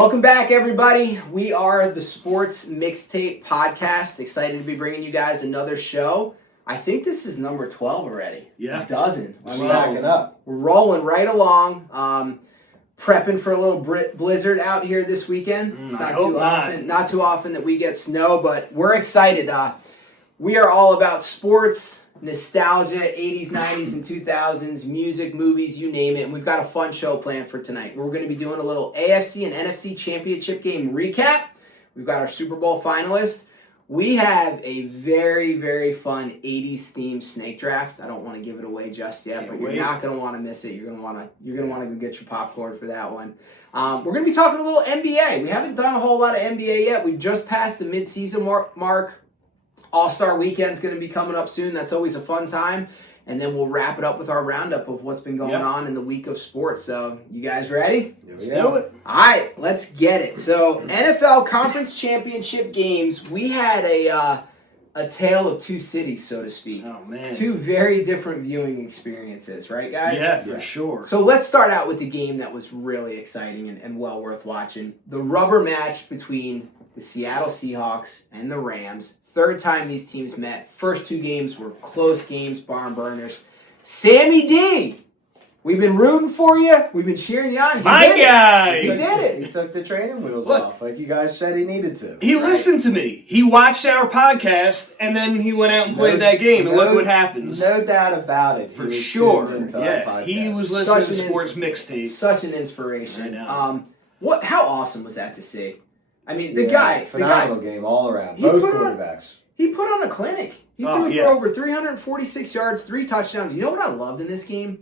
Welcome back, everybody. We are the Sports Mixtape podcast. Excited to be bringing you guys another show. I think this is number 12 already. Yeah. A dozen. I'm stacking up. We're rolling right along. Prepping for a little blizzard out here this weekend. It's not too often that we get snow, but we're excited. We are all about sports, nostalgia, 80s, 90s, and 2000s, music, movies, you name it. And we've got a fun show planned for tonight. We're going to be doing a little AFC and NFC championship game recap. We've got our Super Bowl finalists. We have a very, very fun 80s themed snake draft. I don't want to give it away just yet, but you're not going to want to miss it. You're going to want to go get your popcorn for that one. We're going to be talking a little NBA. We haven't done a whole lot of NBA yet. We've just passed the mid-season mark. All-Star Weekend's going to be coming up soon. That's always a fun time. And then we'll wrap it up with our roundup of what's been going on in the week of sports. So, you guys ready? Let's do it. All right, let's get it. So, NFL Conference Championship games, we had a tale of two cities, so to speak. Oh, man. Two very different viewing experiences, right, guys? Yeah, for sure. So, let's start out with the game that was really exciting and well worth watching. The rubber match between the Seattle Seahawks and the Rams. Third time these teams met. First two games were close games, barn burners. Sammy D, we've been rooting for you. We've been cheering you on. He did it. He took the training wheels off, like you guys said he needed to. He listened to me. He watched our podcast, and then he went out and played that game, and look what happens. No doubt about it. For sure. Yeah, he was listening to Sports Mixtape. Such an inspiration. I know. How awesome was that to see? I mean, phenomenal game all around. Both quarterbacks. He put on a clinic. He threw for over 346 yards, 3 touchdowns. You know what I loved in this game?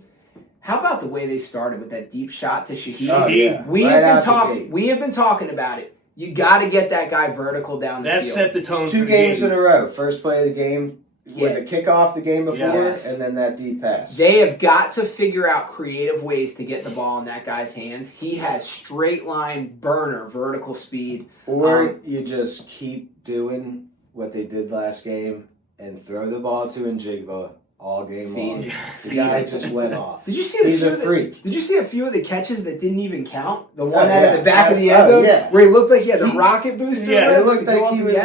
How about the way they started with that deep shot to Shaheed? Oh, yeah. We have been talking about it. You got to get that guy vertical down the field. That set the tone. Two games in a row. First play of the game with a kickoff the game before, and then that deep pass. They have got to figure out creative ways to get the ball in that guy's hands. He has straight line burner vertical speed. Or you just keep doing what they did last game and throw the ball to Njigba all game long. The guy just went off. Did you see He's a freak. Did you see a few of the catches that didn't even count? The one out at the back of the end zone where he looked like he had the rocket booster. It looked like he was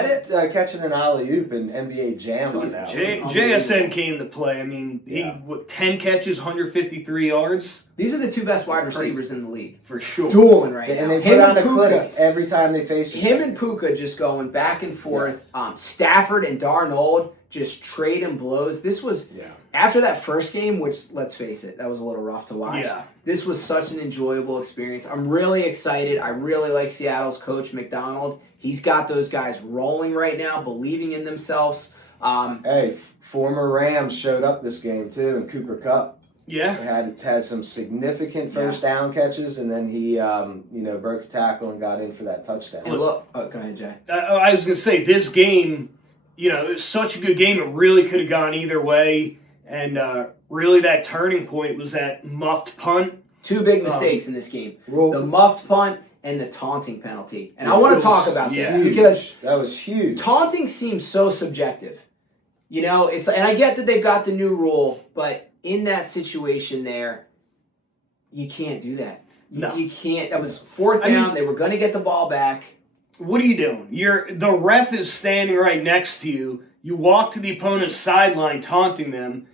catching an alley-oop in NBA Jam on that. JSN came to play. I mean, he 10 catches, 153 yards. These are the two best wide receivers in the league. For sure. Dueling right now. And they put on a clinic every time they face him and Puka just going back and forth. Stafford and Darnold just trading blows. This was, after that first game, which, let's face it, that was a little rough to watch. Yeah. This was such an enjoyable experience. I'm really excited. I really like Seattle's coach, McDonald. He's got those guys rolling right now, believing in themselves. Former Rams showed up this game, too, and Cooper Kupp. Yeah. Had some significant first down catches, and then he broke a tackle and got in for that touchdown. And look, go ahead, Jay. I was going to say, this game, it was such a good game. It really could have gone either way. And really that turning point was that muffed punt. Two big mistakes in this game. The muffed punt and the taunting penalty. And I want to talk about this because that was huge. Taunting seems so subjective. And I get that they've got the new rule, but in that situation there, you can't do that. No. You can't. That was fourth down. They were going to get the ball back. What are you doing? The ref is standing right next to you. You walk to the opponent's sideline taunting them.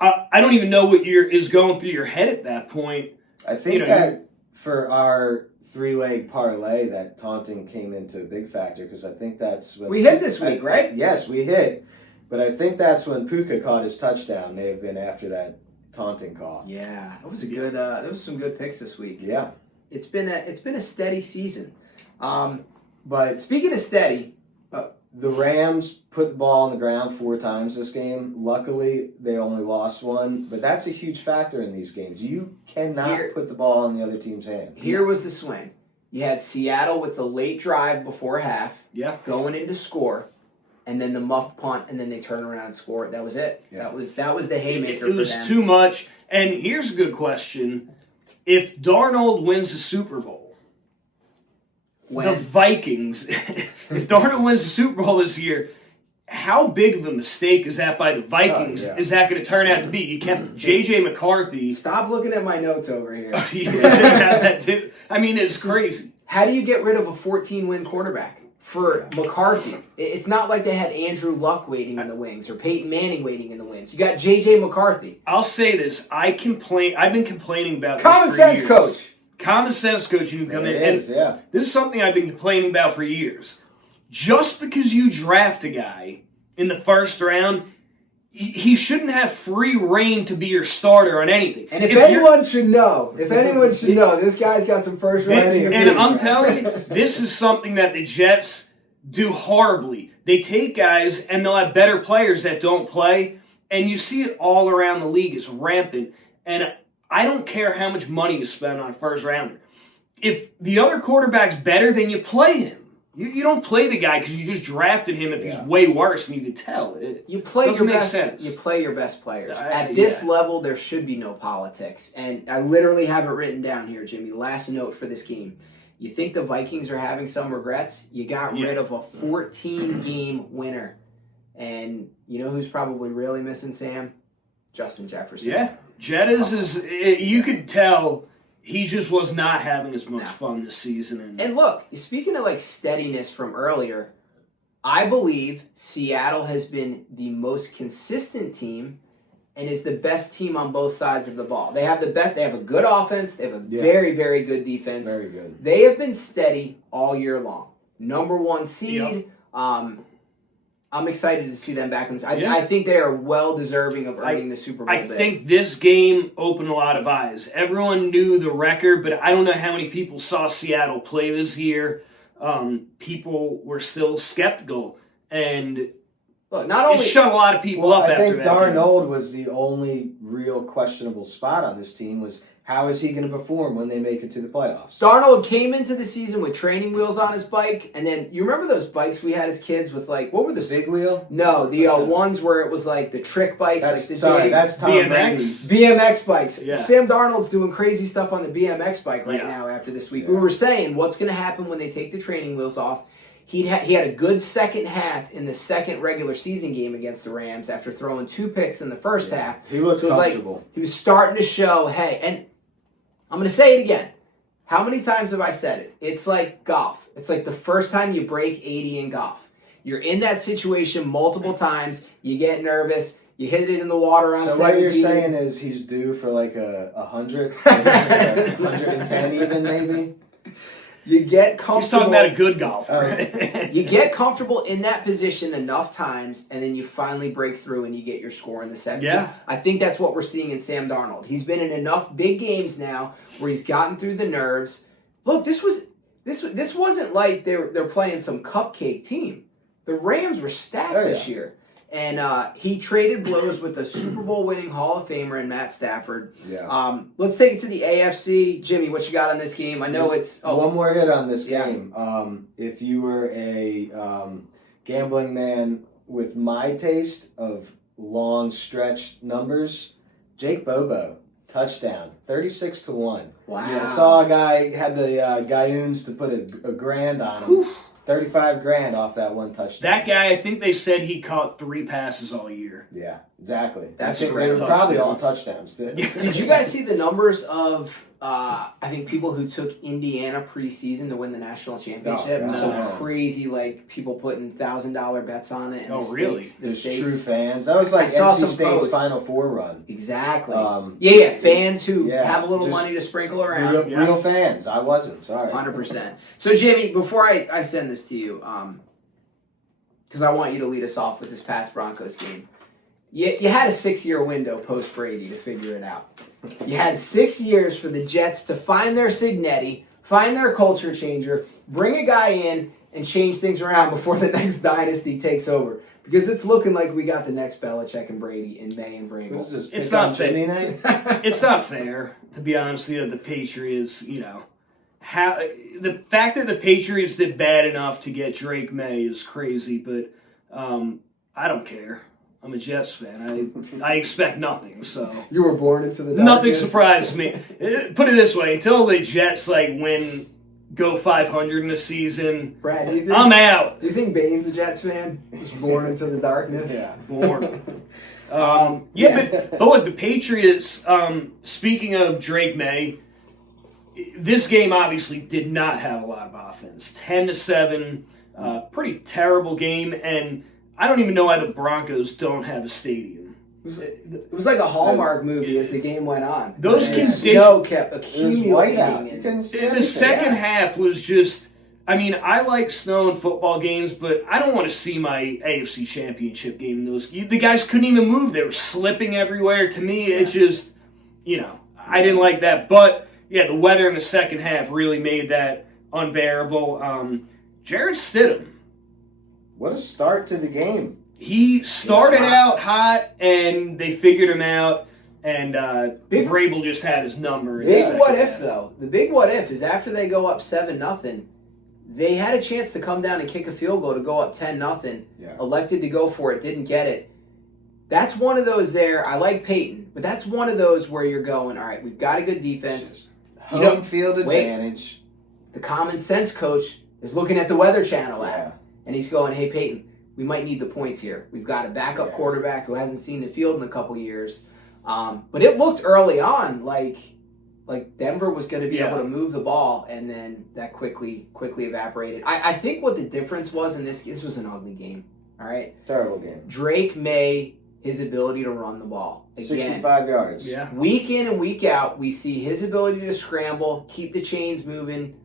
I don't even know what is going through your head at that point. I think that for our 3-leg parlay, that taunting came into a big factor because I think that's when we hit this week, right? Yes, we hit. But I think that's when Puka caught his touchdown. May have been after that taunting call. Yeah, that was a good. There was some good picks this week. Yeah, it's been a steady season. But speaking of steady, the Rams put the ball on the ground 4 times this game. Luckily, they only lost 1, but that's a huge factor in these games. You cannot put the ball in the other team's hands. Here was the swing. You had Seattle with the late drive before half, going in to score, and then the muffed punt, and then they turn around and score. That was it. Yeah. That was the haymaker for them. It was too much. And here's a good question. If Darnold wins the Super Bowl, the Vikings, if Darnold wins the Super Bowl this year, how big of a mistake is that by the Vikings? Is that going to turn out to be? You kept J.J. McCarthy. Stop looking at my notes over here. You guys didn't have that too. I mean, it's crazy. How do you get rid of a 14-win quarterback for McCarthy? It's not like they had Andrew Luck waiting in the wings or Peyton Manning waiting in the wings. You got J.J. McCarthy. I'll say this. I've been complaining about Common this for sense years. coach. Common sense coach who come in. This is something I've been complaining about for years. Just because you draft a guy in the first round, he shouldn't have free reign to be your starter on anything. And if anyone should know, this guy's got some first round. And I'm telling you, this is something that the Jets do horribly. They take guys and they'll have better players that don't play, and you see it all around the league. It's rampant. And I don't care how much money you spend on a first rounder. If the other quarterback's better, then you play him. You don't play the guy because you just drafted him if he's way worse, and you can tell. You play doesn't your make best. sense. You play your best players. At this level, there should be no politics. And I literally have it written down here, Jimmy. Last note for this game. You think the Vikings are having some regrets? You got rid of a 14-game winner. And you know who's probably really missing, Sam? Justin Jefferson. Yeah. You could tell he just was not having as much fun this season. And look, speaking of like steadiness from earlier, I believe Seattle has been the most consistent team and is the best team on both sides of the ball. They have the best. They have a good offense. They have a very, very good defense. Very good. They have been steady all year long. Number 1 seed. I'm excited to see them back. I think they are well deserving of earning the Super Bowl bid. I think this game opened a lot of eyes. Everyone knew the record, but I don't know how many people saw Seattle play this year. People were still skeptical, and it shut a lot of people up after that. I think Darnold was the only real questionable spot on this team. Was how is he going to perform when they make it to the playoffs? Darnold came into the season with training wheels on his bike, and then you remember those bikes we had as kids with what were the big wheel? No, the ones where it was like the trick bikes. That's Tom BMX. BMX bikes. Yeah. Sam Darnold's doing crazy stuff on the BMX bike right now after this week. We were saying what's going to happen when they take the training wheels off. He had a good second half in the second regular season game against the Rams after throwing 2 picks in the first half. He looked comfortable. He was starting to show, hey, and I'm going to say it again. How many times have I said it? It's like golf. It's like the first time you break 80 in golf. You're in that situation multiple times. You get nervous. You hit it in the water on 17. So what you're saying is he's due for like a 100, 110 even maybe? You get comfortable. He's talking about a good golfer. You get comfortable in that position enough times, and then you finally break through and you get your score in the 70s. Yeah. I think that's what we're seeing in Sam Darnold. He's been in enough big games now where he's gotten through the nerves. Look, this wasn't like they're playing some cupcake team. The Rams were stacked this year. And he traded blows with a Super Bowl winning Hall of Famer in Matt Stafford. Yeah. Let's take it to the AFC. Jimmy, what you got on this game? I know it's... One more hit on this game. If you were a gambling man with my taste of long stretched numbers, Jake Bobo, touchdown, 36-1. Wow. I saw a guy had the Guyons to put a grand on him. 35 grand off that one touchdown. That guy, I think they said he caught 3 passes all year. Yeah, exactly. That's they were probably all touchdowns, too. Did you guys see the numbers of, I think, people who took Indiana preseason to win the national championship? Oh, Some crazy, people putting $1,000 bets on it. And really? The States. True fans. That was like NC State's Final Four run. Exactly. Fans who have a little money to sprinkle around. Real fans. I wasn't. Sorry. 100%. So, Jamie, before I send this to you, because I want you to lead us off with this past Broncos game. You had a 6-year window post-Brady to figure it out. You had 6 years for the Jets to find their Signetti, find their culture changer, bring a guy in, and change things around before the next dynasty takes over. Because it's looking like we got the next Belichick and Brady in May and Vrabel. It's not fair. It's not fair, to be honest with you, the Patriots, the fact that the Patriots did bad enough to get Drake May is crazy, but I don't care. I'm a Jets fan. I expect nothing. So you were born into the darkness. Nothing surprises me. Put it this way: until the Jets go 500 in a season, Brad, I'm out. Do you think Bane's a Jets fan? Just born into the darkness. Yeah, born. But look, the Patriots. Speaking of Drake May, this game obviously did not have a lot of offense. 10-7, pretty terrible game, and I don't even know why the Broncos don't have a stadium. It was like a Hallmark movie as the game went on. Those conditions. Snow kept accumulating. It was white out. You couldn't see anything. The second half was just. I mean, I like snow in football games, but I don't want to see my AFC Championship game in those. The guys couldn't even move; they were slipping everywhere. To me, it's just, I didn't like that. But yeah, the weather in the second half really made that unbearable. Jarrett Stidham. What a start to the game. He started out hot, and they figured him out, and Vrabel just had his number. Big what if, though? The big what if is after they go up 7-0, they had a chance to come down and kick a field goal to go up 10-0. Yeah. Elected to go for it, didn't get it. That's one of those there. I like Peyton, but that's one of those where you're going, all right, we've got a good defense. Home field advantage. The common sense coach is looking at the Weather Channel app, Yeah. and he's going, hey, Peyton, we might need the points here. We've got a backup quarterback who hasn't seen the field in a couple years. But it looked early on like Denver was going to be able to move the ball, and then that quickly evaporated. I think what the difference was in this was an ugly game. All right? Terrible game. Drake May, his ability to run the ball. Again, 65 yards. Yeah. week in and week out, we see his ability to scramble, keep the chains moving,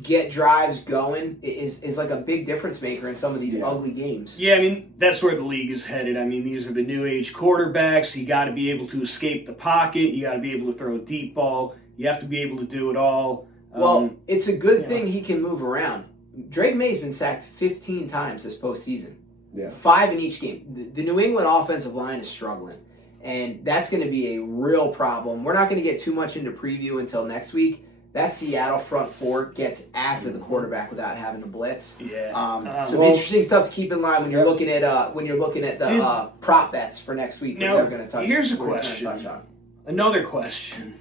get drives going is like a big difference maker in some of these ugly games. Yeah, I mean, that's where the league is headed. I mean, these are the new age quarterbacks. You got to be able to escape the pocket. You got to be able to throw a deep ball. You have to be able to do it all. Well, it's a good thing he can move around. Drake May's been sacked 15 times this postseason. Yeah. 5 in each game. The New England offensive line is struggling, and that's going to be a real problem. We're not going to get too much into preview until next week. That Seattle front four gets after the quarterback without having to blitz. Yeah. Some interesting stuff to keep in line when you're looking at the prop bets for next week. Now, here's a we're gonna question. touch on. Another question.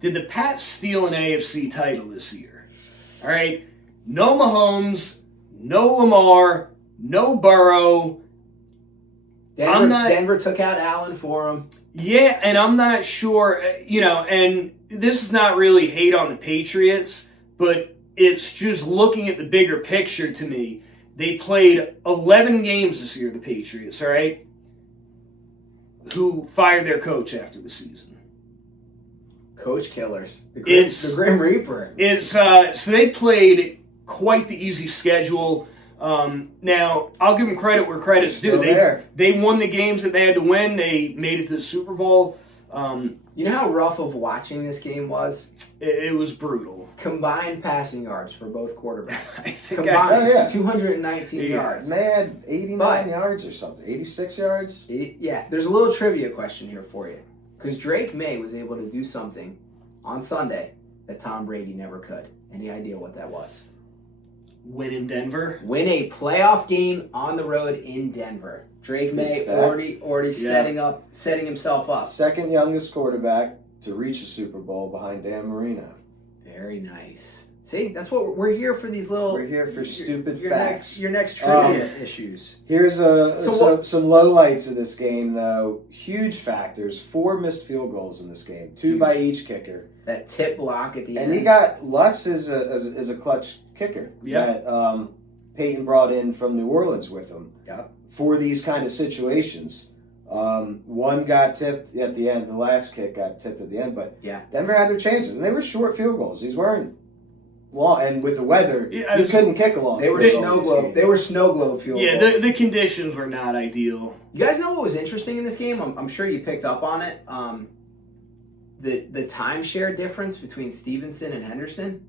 Did the Pats steal an AFC title this year? All right. No Mahomes, no Lamar, no Burrow. Denver took out Allen for him. Yeah, and I'm not sure, and this is not really hate on the Patriots, but it's just looking at the bigger picture to me. They played 11 games this year, the Patriots, all right? Who fired their coach after the season? Coach killers. The Grim Reaper. So they played quite the easy schedule. Now, I'll give them credit where credit's due. They won the games that they had to win. They made it to the Super Bowl. You know how rough of watching this game was? It was brutal. Combined passing yards for both quarterbacks. I think Combined, 219 yards. They had 89 yards or something. 86 yards? There's a little trivia question here for you. Because Drake May was able to do something on Sunday that Tom Brady never could. Any idea what that was? Win in Denver. Win a playoff game on the road in Denver. Drake May already setting himself up. Second youngest quarterback to reach a Super Bowl behind Dan Marino. Very nice. See, that's what we're here for. These little. We're here for stupid facts. Your next trivia issues. Here's some lowlights of this game, though. Huge factors. 4 missed field goals in this game. 2 by each kicker. That tip block at the end. And he got Lux as a clutch kicker that Peyton brought in from New Orleans with him for these kind of situations. One got tipped at the end. The last kick got tipped at the end, but Denver had their chances, and they were short field goals. These weren't long, and with the weather, you couldn't kick a long. They were snow globe. They were snow globe field goals. Yeah, the conditions were not ideal. You guys know what was interesting in this game? I'm sure you picked up on it. The timeshare difference between Stevenson and Henderson.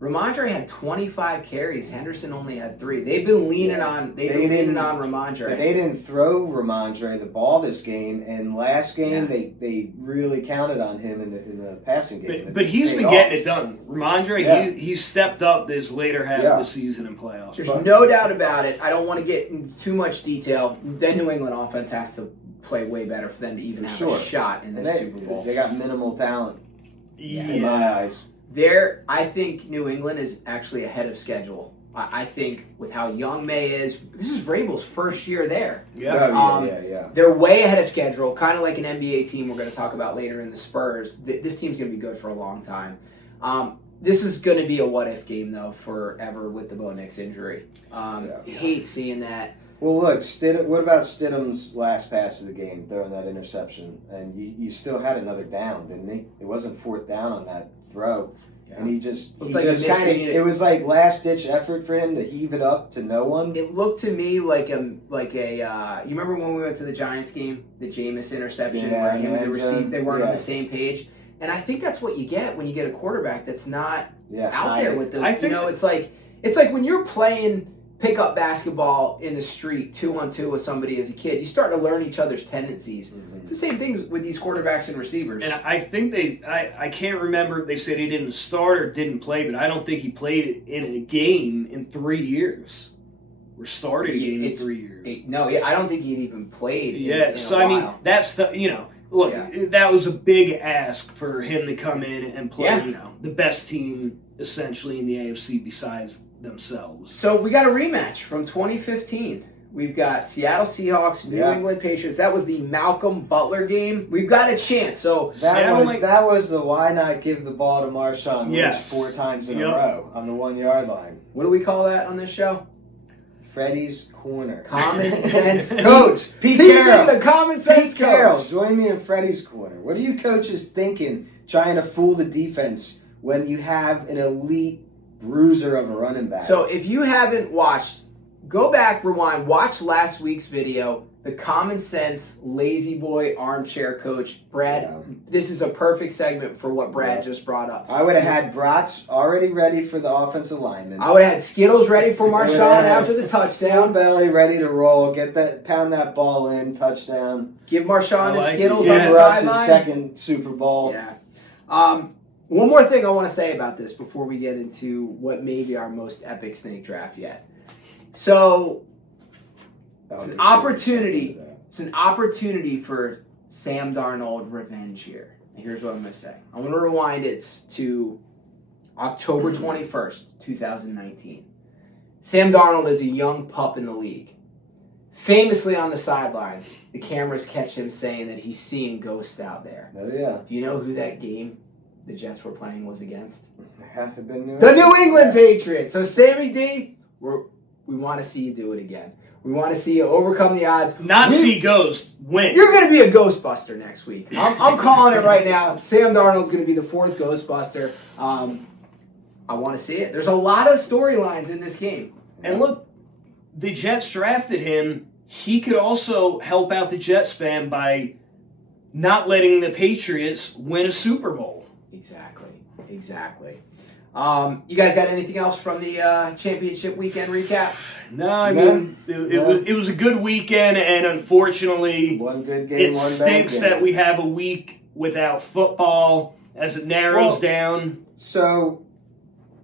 Ramondre had 25 carries. Henderson only had 3. They've been leaning on Ramondre. But they didn't throw Ramondre the ball this game, and last game they really counted on him in the passing game. But he's been getting it done. Ramondre, he's stepped up this later half of the season in playoffs. There's no doubt about it. I don't want to get into too much detail. The New England offense has to play way better for them to even have a shot in the Super Bowl. They got minimal talent in my eyes. I think New England is actually ahead of schedule I think with how young May is, this is Vrabel's first year there. Yeah. They're way ahead of schedule, kind of like an NBA team we're going to talk about later in the Spurs. This team's going to be good for a long time. This is going to be a what-if game, though, forever with the Bo Nix injury. Hate seeing that. Well, look, what about Stidham's last pass of the game, throwing that interception? And you still had another down, didn't he? It wasn't fourth down on that throw. Yeah. And he just it was like last-ditch effort for him to heave it up to no one. It looked to me like you remember when we went to the Giants game, the Jameis interception where he with the receiver, they weren't on the same page? And I think that's what you get when you get a quarterback that's not out there with those. It's like when you're playing pickup basketball in the street 2-on-2 with somebody as a kid, you start to learn each other's tendencies. Mm-hmm. It's the same thing with these quarterbacks and receivers. And I think I can't remember if they said he didn't start or didn't play, but I don't think he played in a game in 3 years. Or started a game in 3 years. I don't think he'd even played in so a while. I mean, that's the, look, that was a big ask for him to come in and play, the best team essentially in the AFC besides themselves. So we got a rematch from 2015. We've got Seattle Seahawks, New England Patriots. That was the Malcolm Butler game. We've got a chance. So that was the why not give the ball to Marshawn Lynch 4 times in a row on the 1-yard line. What do we call that on this show? Freddie's Corner. Common sense coach. Pete Carroll. The common sense Pete Carroll, join me in Freddie's Corner. What are you coaches thinking trying to fool the defense when you have an elite bruiser of a running back? So if you haven't watched, go back, rewind, watch last week's video, the common sense lazy boy armchair coach. Brad, this is a perfect segment for what Brad just brought up. I would have had brats already ready for the offensive lineman. I would have had Skittles ready for Marshawn after the touchdown. Full belly ready to roll, pound that ball in, touchdown. Give Marshawn his Skittles on the sideline. sideline. His second Super Bowl. Yeah. One more thing I want to say about this before we get into what may be our most epic snake draft yet. So it's an opportunity. It's an opportunity for Sam Darnold revenge here. And here's what I'm going to say. I'm going to rewind it to October 21st, 2019. Sam Darnold is a young pup in the league. Famously on the sidelines, the cameras catch him saying that he's seeing ghosts out there. Oh, yeah. Do you know who that game the Jets were playing was against? It had to have been the New England Patriots. So, Sammy D, we want to see you do it again. We want to see you overcome the odds. See ghosts win. You're going to be a Ghostbuster next week. I'm calling it right now. Sam Darnold's going to be the 4th Ghostbuster. I want to see it. There's a lot of storylines in this game. And look, the Jets drafted him. He could also help out the Jets fan by not letting the Patriots win a Super Bowl. Exactly. You guys got anything else from the championship weekend recap? No, I mean, it was a good weekend, and unfortunately, one good game, it stinks that we have a week without football as it narrows down. So,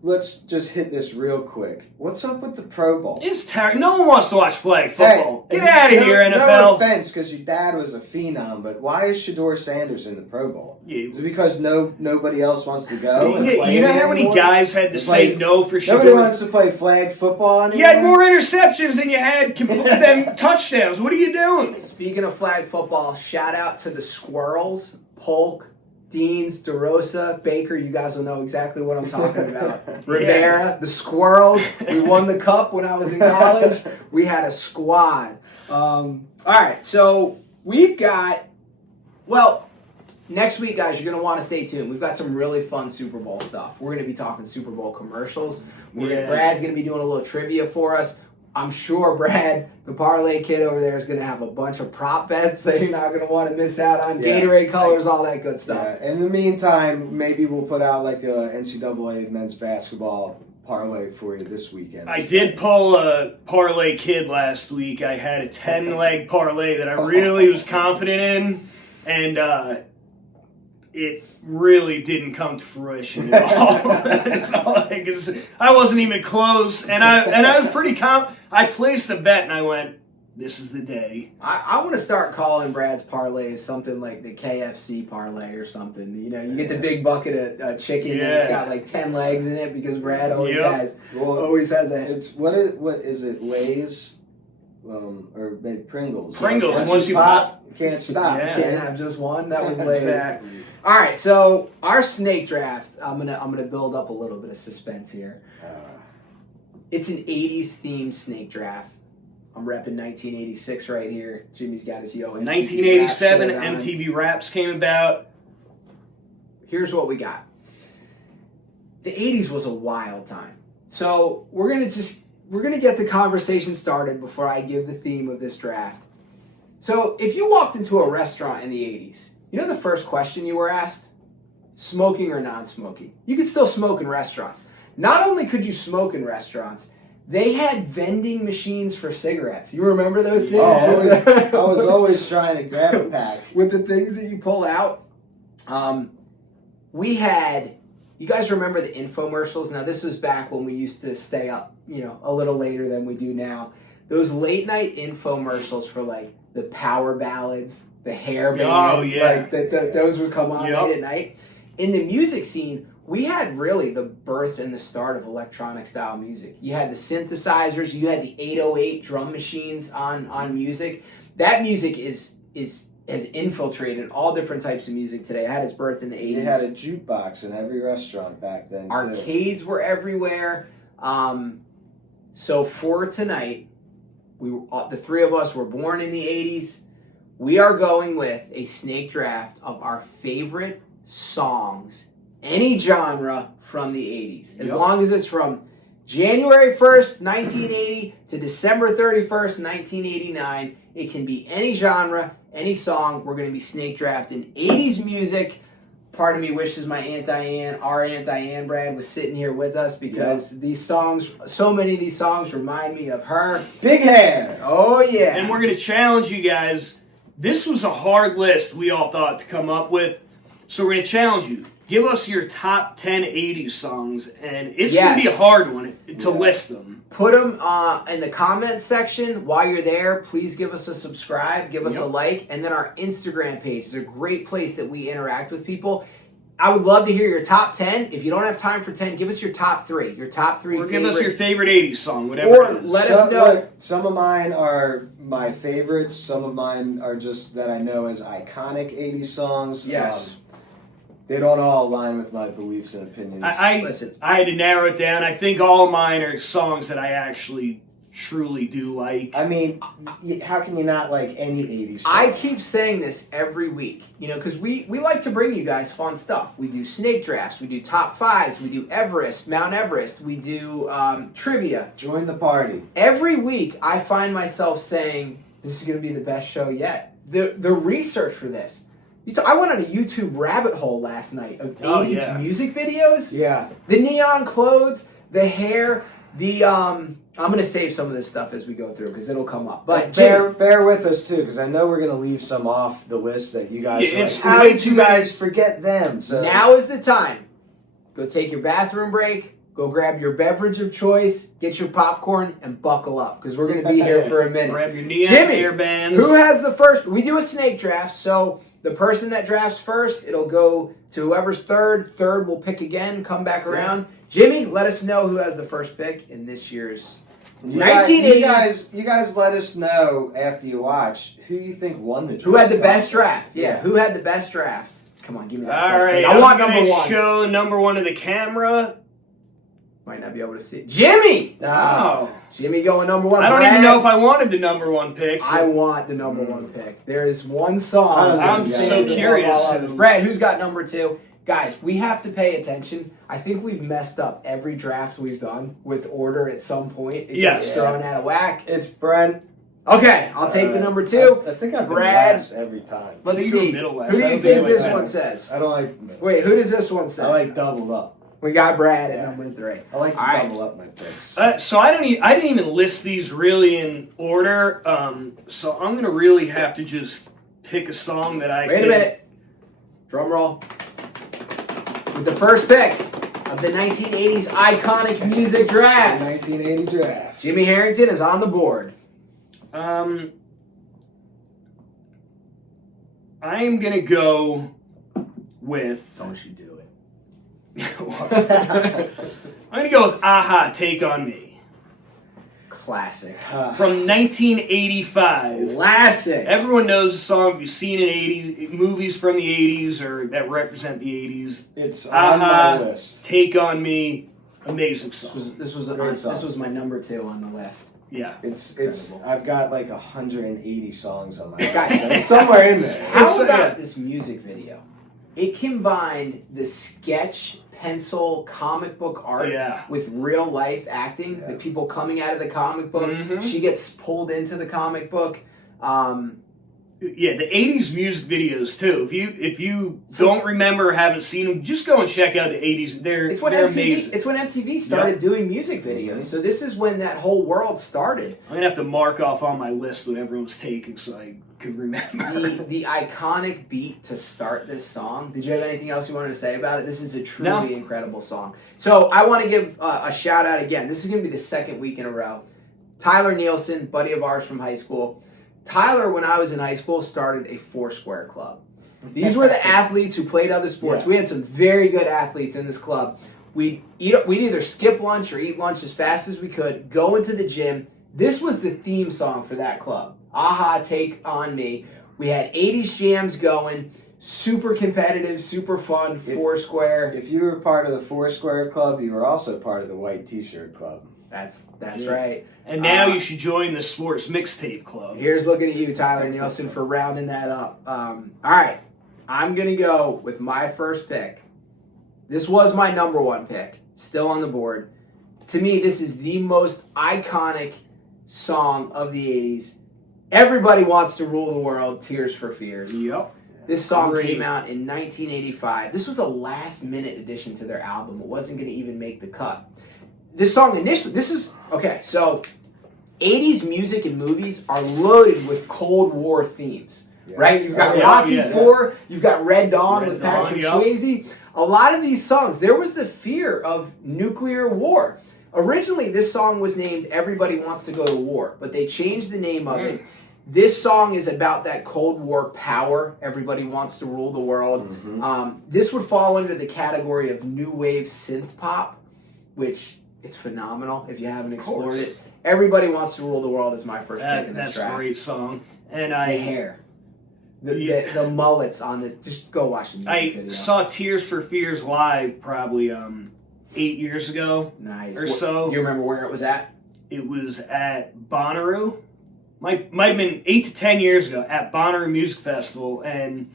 let's just hit this real quick. What's up with the Pro Bowl? It's terrible. No one wants to watch flag football. Get out of here, NFL. No offense, because your dad was a phenom, but why is Shedeur Sanders in the Pro Bowl? Is it because nobody else wants to go? You know how many guys had to say no for Shedeur? Nobody wants to play flag football anymore? You had more interceptions than you had than touchdowns. What are you doing? Speaking of flag football, shout out to the Squirrels, Polk, Deans, DeRosa, Baker, you guys will know exactly what I'm talking about. Rivera, the Squirrels. We won the cup when I was in college. We had a squad. All right, so we've got, next week, guys, you're going to want to stay tuned. We've got some really fun Super Bowl stuff. We're going to be talking Super Bowl commercials. Brad's going to be doing a little trivia for us. I'm sure Brad, the parlay kid over there, is going to have a bunch of prop bets that you're not going to want to miss out on. Gatorade colors, all that good stuff. In the meantime, maybe we'll put out like a NCAA men's basketball parlay for you this weekend. I did pull a parlay kid last week. I had a 10-leg parlay that I really was confident in, and it really didn't come to fruition at all. I wasn't even close, and I was pretty I placed the bet, and I went, this is the day. I want to start calling Brad's parlays something like the KFC parlay or something. You know, you get the big bucket of chicken and it's got like 10 legs in it because Brad always has a. It's what is it? Lay's, or maybe Pringles. Pringles. Once you pop, you can't stop. You can't have just one. That was Lay's. Exactly. All right, so our snake draft. I'm gonna build up a little bit of suspense here. It's an 80s themed snake draft. I'm repping 1986 right here. Jimmy's got his Yo. 1987, MTV Raps came about. Here's what we got. The 80s was a wild time. So we're gonna get the conversation started before I give the theme of this draft. So if you walked into a restaurant in the 80s, you know the first question you were asked? Smoking or non-smoking? You could still smoke in restaurants. Not only could you smoke in restaurants, they had vending machines for cigarettes. You remember those things? I was always trying to grab a pack. With the things that you pull out. We had, you guys remember the infomercials? Now this was back when we used to stay up, a little later than we do now. Those late night infomercials for like the power ballads, the hair bands. Oh, yeah. Like those would come on late at night. In the music scene, we had really the birth and the start of electronic style music. You had the synthesizers, you had the 808 drum machines on music. That music has infiltrated all different types of music today. It had its birth in the 80s. You had a jukebox in every restaurant back then. Arcades were everywhere. So for tonight, the three of us were born in the 80s. We are going with a snake draft of our favorite songs, any genre from the 80s. As long as it's from January 1st, 1980 to December 31st, 1989. It can be any genre, any song. We're going to be snake drafting 80s music. Part of me wishes our Aunt Diane Brad was sitting here with us because these songs, so many of these songs remind me of her. Big hair. Oh, yeah. And we're going to challenge you guys. This was a hard list we all thought to come up with. So we're going to challenge you. Give us your top 10 80s songs, and it's going to be a hard one to list them. Put them in the comments section. While you're there, please give us a subscribe, give us a like, and then our Instagram page is a great place that we interact with people. I would love to hear your top 10. If you don't have time for 10, give us your top 3. Your top 3 Or favorite. give us your favorite 80s song, whatever it is. Let us know. Some of mine are my favorites. Some of mine are just that I know as iconic 80s songs. Yes. They don't all align with my beliefs and opinions. Listen, I had to narrow it down. I think all of mine are songs that I actually truly do like. I mean, how can you not like any 80s song? I keep saying this every week, because we like to bring you guys fun stuff. We do snake drafts, we do top 5s, we do Mount Everest, we do trivia. Join the party. Every week, I find myself saying, this is going to be the best show yet. The research for this. I went on a YouTube rabbit hole last night of 80s music videos. Yeah. The neon clothes, the hair, I'm going to save some of this stuff as we go through because it'll come up. But bear with us too, because I know we're going to leave some off the list that you guys are like, how did you guys forget them? So now is the time. Go take your bathroom break. Go grab your beverage of choice, get your popcorn, and buckle up because we're going to be here for a minute. Grab your neon Jimmy, hairbands. Who has the first? We do a snake draft, so the person that drafts first, it'll go to whoever's third. Third will pick again, come back around. Jimmy, let us know who has the first pick in this year's 1980s. You guys let us know after you watch who you think won the draft. Who had the best draft? Yeah, who had the best draft? Come on, give me that All first right, pick. I want number 1. Show number 1 to the camera. Might not be able to see it. Jimmy! Oh. Jimmy going number 1. I don't even know if I wanted the number 1 pick. I want the number 1 pick. There is one song. I'm so curious. Brad, who's got number 2? Guys, we have to pay attention. I think we've messed up every draft we've done with order at some point. It gets thrown out of whack. It's Brent. Okay, I'll take the number 2. I think I've been Brad, last every time. Let's I think see. middle last. Who do you think this one says? I don't like... Wait, who does this one say? I like doubled up. We got Brad at number 3. I like to double up my picks. So I didn't even list these really in order. So I'm gonna really have to just pick a song that I. Wait a minute. Drum roll. With the first pick of the 1980s iconic music draft. 1980 draft. Jimmy Harrington is on the board. I'm gonna go with. Don't you do it. I'm gonna go with Aha, Take on Me. Classic. From 1985. Classic. Everyone knows the song. If you've seen in 80s movies from the 80s or that represent the 80s, It's on Aha, my list. Take on Me, amazing song. This was my number 2 on the list. Yeah. It's Incredible. I've got like 180 songs on my list. It's somewhere in there. How about this music video? It combined the sketch, pencil, comic book art with real life acting. The people coming out of the comic book. She gets pulled into the comic book. Yeah, the 80s music videos too. If you don't remember or haven't seen them, just go and check out the 80s. They're amazing. It's when MTV started doing music videos. So this is when that whole world started. I'm gonna have to mark off on my list what everyone's taking so I could remember. The iconic beat to start this song. Did you have anything else you wanted to say about it? This is a truly incredible song. So I want to give a shout out again. This is gonna be the second week in a row. Tyler Nielsen, buddy of ours from high school. Tyler, when I was in high school, started a Foursquare club. These were the athletes who played other sports. Yeah. We had some very good athletes in this club. We'd either skip lunch or eat lunch as fast as we could, go into the gym. This was the theme song for that club. Aha, Take on Me. We had 80s jams going, super competitive, super fun, Foursquare. If you were part of the Foursquare club, you were also part of the White T-shirt club. That's right. And now you should join the Sports Mixtape Club. Here's looking at you, Tyler Nielsen, for rounding that up. All right. I'm going to go with my first pick. This was my number 1 pick, still on the board. To me, this is the most iconic song of the 80s. Everybody Wants to Rule the World, Tears for Fears. Yep. This song came out in 1985. This was a last-minute addition to their album. It wasn't going to even make the cut. This song initially, so 80s music and movies are loaded with Cold War themes, right? You've got Rocky IV, you've got Red Dawn with Patrick Swayze. A lot of these songs, there was the fear of nuclear war. Originally, this song was named Everybody Wants to Go to War, but they changed the name of it. This song is about that Cold War power. Everybody wants to rule the world. This would fall under the category of new wave synth pop, which... it's phenomenal if you haven't explored it. Everybody Wants to Rule the World is my first pick in this track. That's a great song. And the hair. The mullets on this. Just go watch the music video. I saw Tears for Fears live probably 8 years ago. Nice. Or so. Do you remember where it was at? It was at Bonnaroo. Might have been 8 to 10 years ago at Bonnaroo Music Festival. And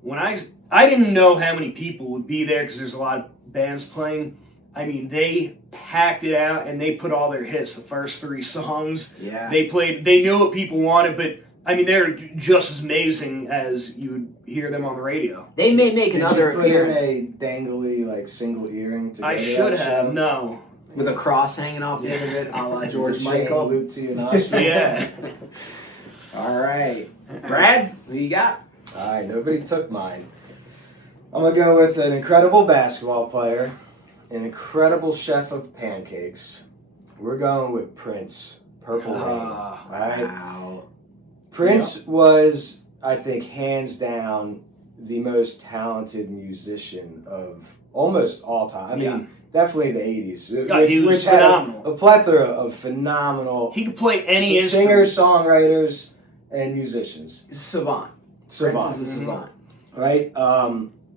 when I didn't know how many people would be there because there's a lot of bands playing. I mean, they packed it out and they put all their hits, the first 3 songs. Yeah. They knew what people wanted, but I mean, they're just as amazing as you would hear them on the radio. They may make another appearance. Did you put in a dangly, single earring to I should have, no. With a cross hanging off the end of it, a la George Michael. Loop to your nostril. Yeah. All right. Brad, who you got? All right, nobody took mine. I'm going to go with an incredible basketball player. An incredible chef of pancakes. We're going with Prince. Purple Rain. Right? Wow. Prince was, I think, hands down the most talented musician of almost all time. I mean, definitely the 80s. Which had a plethora of phenomenal he could play any instrument. Singers, songwriters, and musicians. Savant. Prince is a savant. Right?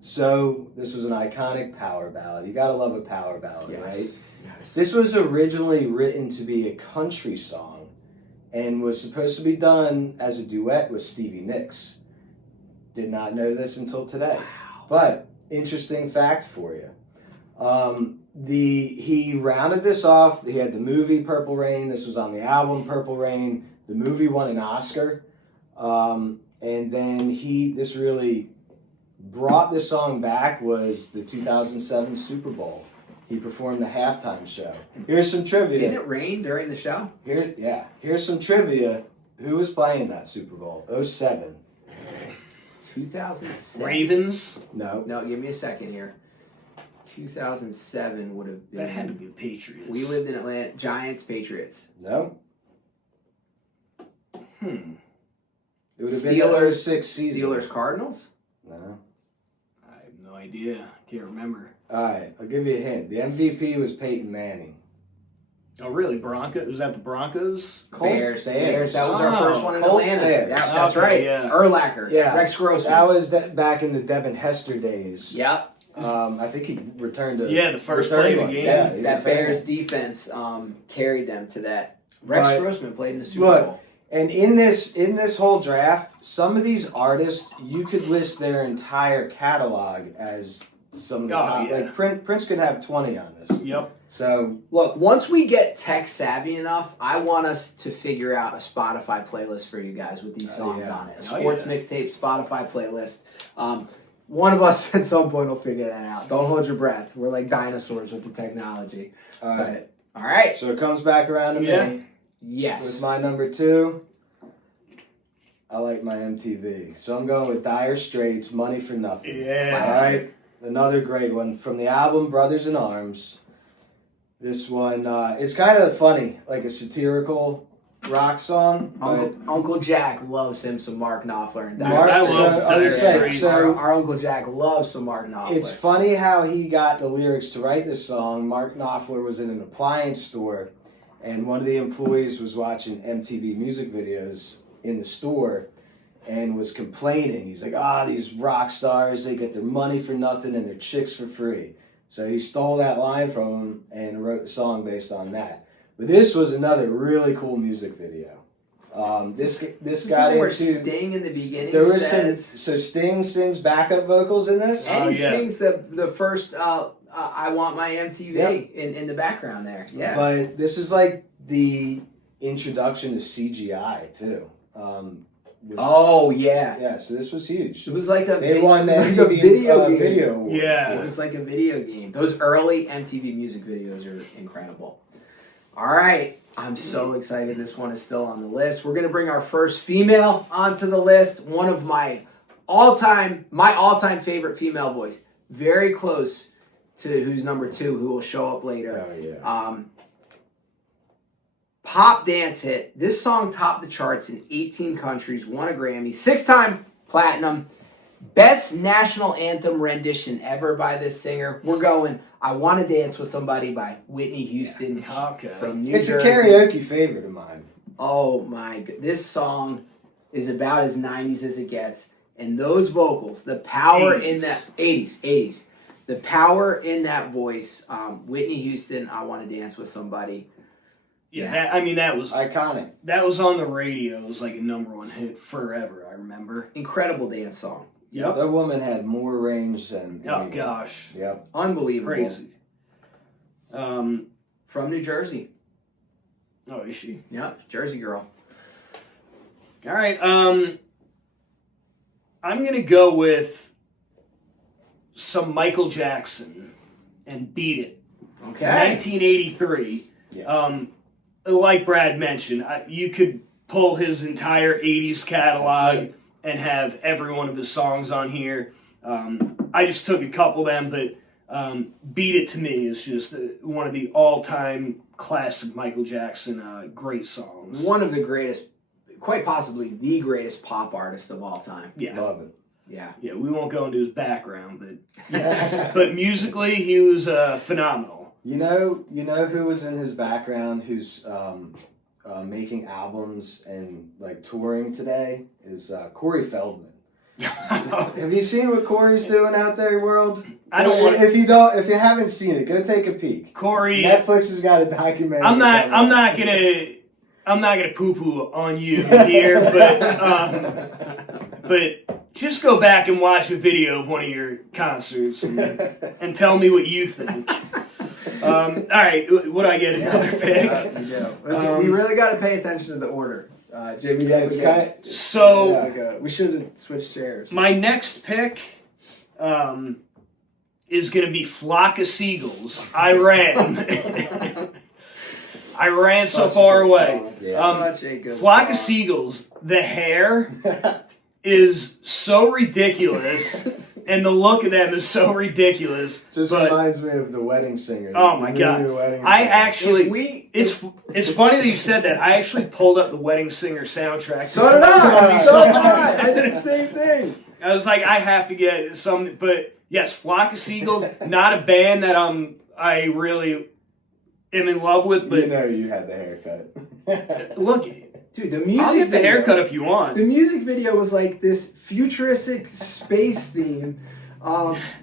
So this was an iconic power ballad. You gotta love a power ballad, right? Yes. This was originally written to be a country song and was supposed to be done as a duet with Stevie Nicks. Did not know this until today. Wow. But interesting fact for you. He rounded this off. He had the movie Purple Rain. This was on the album Purple Rain. The movie won an Oscar. And then this really brought this song back was the 2007 Super Bowl. He performed the halftime show. Here's some trivia. Didn't it rain during the show? Here's some trivia. Who was playing that Super Bowl? 07. 2007. Ravens? No, give me a second here. 2007 would have been... That had to be the Patriots. We lived in Atlanta. Giants, Patriots. No. It would have been the 06 season. Steelers Cardinals? No. I have no idea. Can't remember. All right, I'll give you a hint. The MVP was Peyton Manning. Oh, really? Broncos? Was that the Broncos? Bears. That was our first one in Colts, Atlanta. Bears. Yeah, that's Okay, right. yeah. Urlacher. Yeah. Rex Grossman. That was back in the Devin Hester days. Yep. I think he returned to Yeah, the first play of the game. Yeah, he That returned Bears it. defense carried them to that. Rex But Grossman played in the Super look, Bowl. And in this whole draft, some of these artists, you could list their entire catalog as some of the top. Yeah. Like Prince could have 20 on this. Yep. So Look, once we get tech savvy enough, I want us to figure out a Spotify playlist for you guys with these songs on it. A sports mixtape Spotify playlist. One of us at some point will figure that out. Don't hold your breath. We're like dinosaurs with the technology. all right. All right. So it comes back around to me. Yes. With my number 2, I like my MTV. So I'm going with Dire Straits, Money for Nothing. Yeah. All right. Another great one from the album Brothers in Arms. This one, it's kind of funny, like a satirical rock song. Uncle Jack loves him some Mark Knopfler and Mark, Dire Straits. so our Uncle Jack loves some Mark Knopfler. it's funny how he got the lyrics to write this song. Mark Knopfler was in an appliance store, and one of the employees was watching MTV music videos in the store and was complaining. He's like, these rock stars, they get their money for nothing and their chicks for free. So he stole that line from him and wrote the song based on that. But this was another really cool music video. This got where into Sting in the beginning there was says, so Sting sings backup vocals in this, and he sings the first "I Want My MTV" in the background there. Yeah, but this is like the introduction to CGI too. Oh yeah. Yeah, so this was huge. It was like a They won the it was like a MTV video game. video award. Yeah. It was like a video game. Those early MTV music videos are incredible. All right. I'm so excited this one is still on the list. We're going to bring our first female onto the list. One of my all-time favorite female voice. Very close to who's number 2, who will show up later. Oh, yeah. Pop dance hit. This song topped the charts in 18 countries, won a Grammy, 6-time platinum. Best national anthem rendition ever by this singer. We're going I Want to Dance with Somebody by Whitney Houston from New Jersey. It's a karaoke favorite of mine. Oh my god. This song is about as 90s as it gets. And those vocals, the power 80s. in that 80s. The power in that voice. Whitney Houston, I Want to Dance with Somebody. Yeah, that was Iconic. That was on the radio. It was like a #1 hit forever, I remember. Incredible dance song. Yep. That woman had more range than anyone. Gosh. Yep. Unbelievable. Crazy. From New Jersey. Oh, is she? Yep, Jersey girl. All right. I'm gonna go with some Michael Jackson and Beat It. Okay. 1983. Yeah. Like Brad mentioned, you could pull his entire 80s catalog and have every one of his songs on here. I just took a couple of them, but Beat It to me is just one of the all-time classic Michael Jackson great songs. One of the greatest, quite possibly the greatest pop artist of all time. Yeah. Love it. Yeah. Yeah, we won't go into his background, but yes. But musically, he was phenomenal. You know who was in his background who's making albums and like touring today is Corey Feldman. Have you seen what Corey's doing out there, world? I don't want. If you haven't seen it, go take a peek. Corey, Netflix has got a documentary. I'm not gonna poo-poo on you here, but just go back and watch a video of one of your concerts and tell me what you think. All right, would I get another pick? You go. Listen, we really got to pay attention to the order. Jimmy's we should have switched chairs. My next pick is going to be Flock of Seagulls. I ran so far away. Such a good Flock song. of Seagulls, the hair is so ridiculous and the look of them is so ridiculous. Just reminds me of The Wedding Singer. Oh my God! I actually, it's funny that you said that. I actually pulled up the Wedding Singer soundtrack. So did I. So did I. I did the same thing. I was like, I have to get some, but yes, Flock of Seagulls, not a band that I really am in love with, but you had the haircut. Look, dude, the music. I'll get the haircut if you want. The music video was like this futuristic space theme.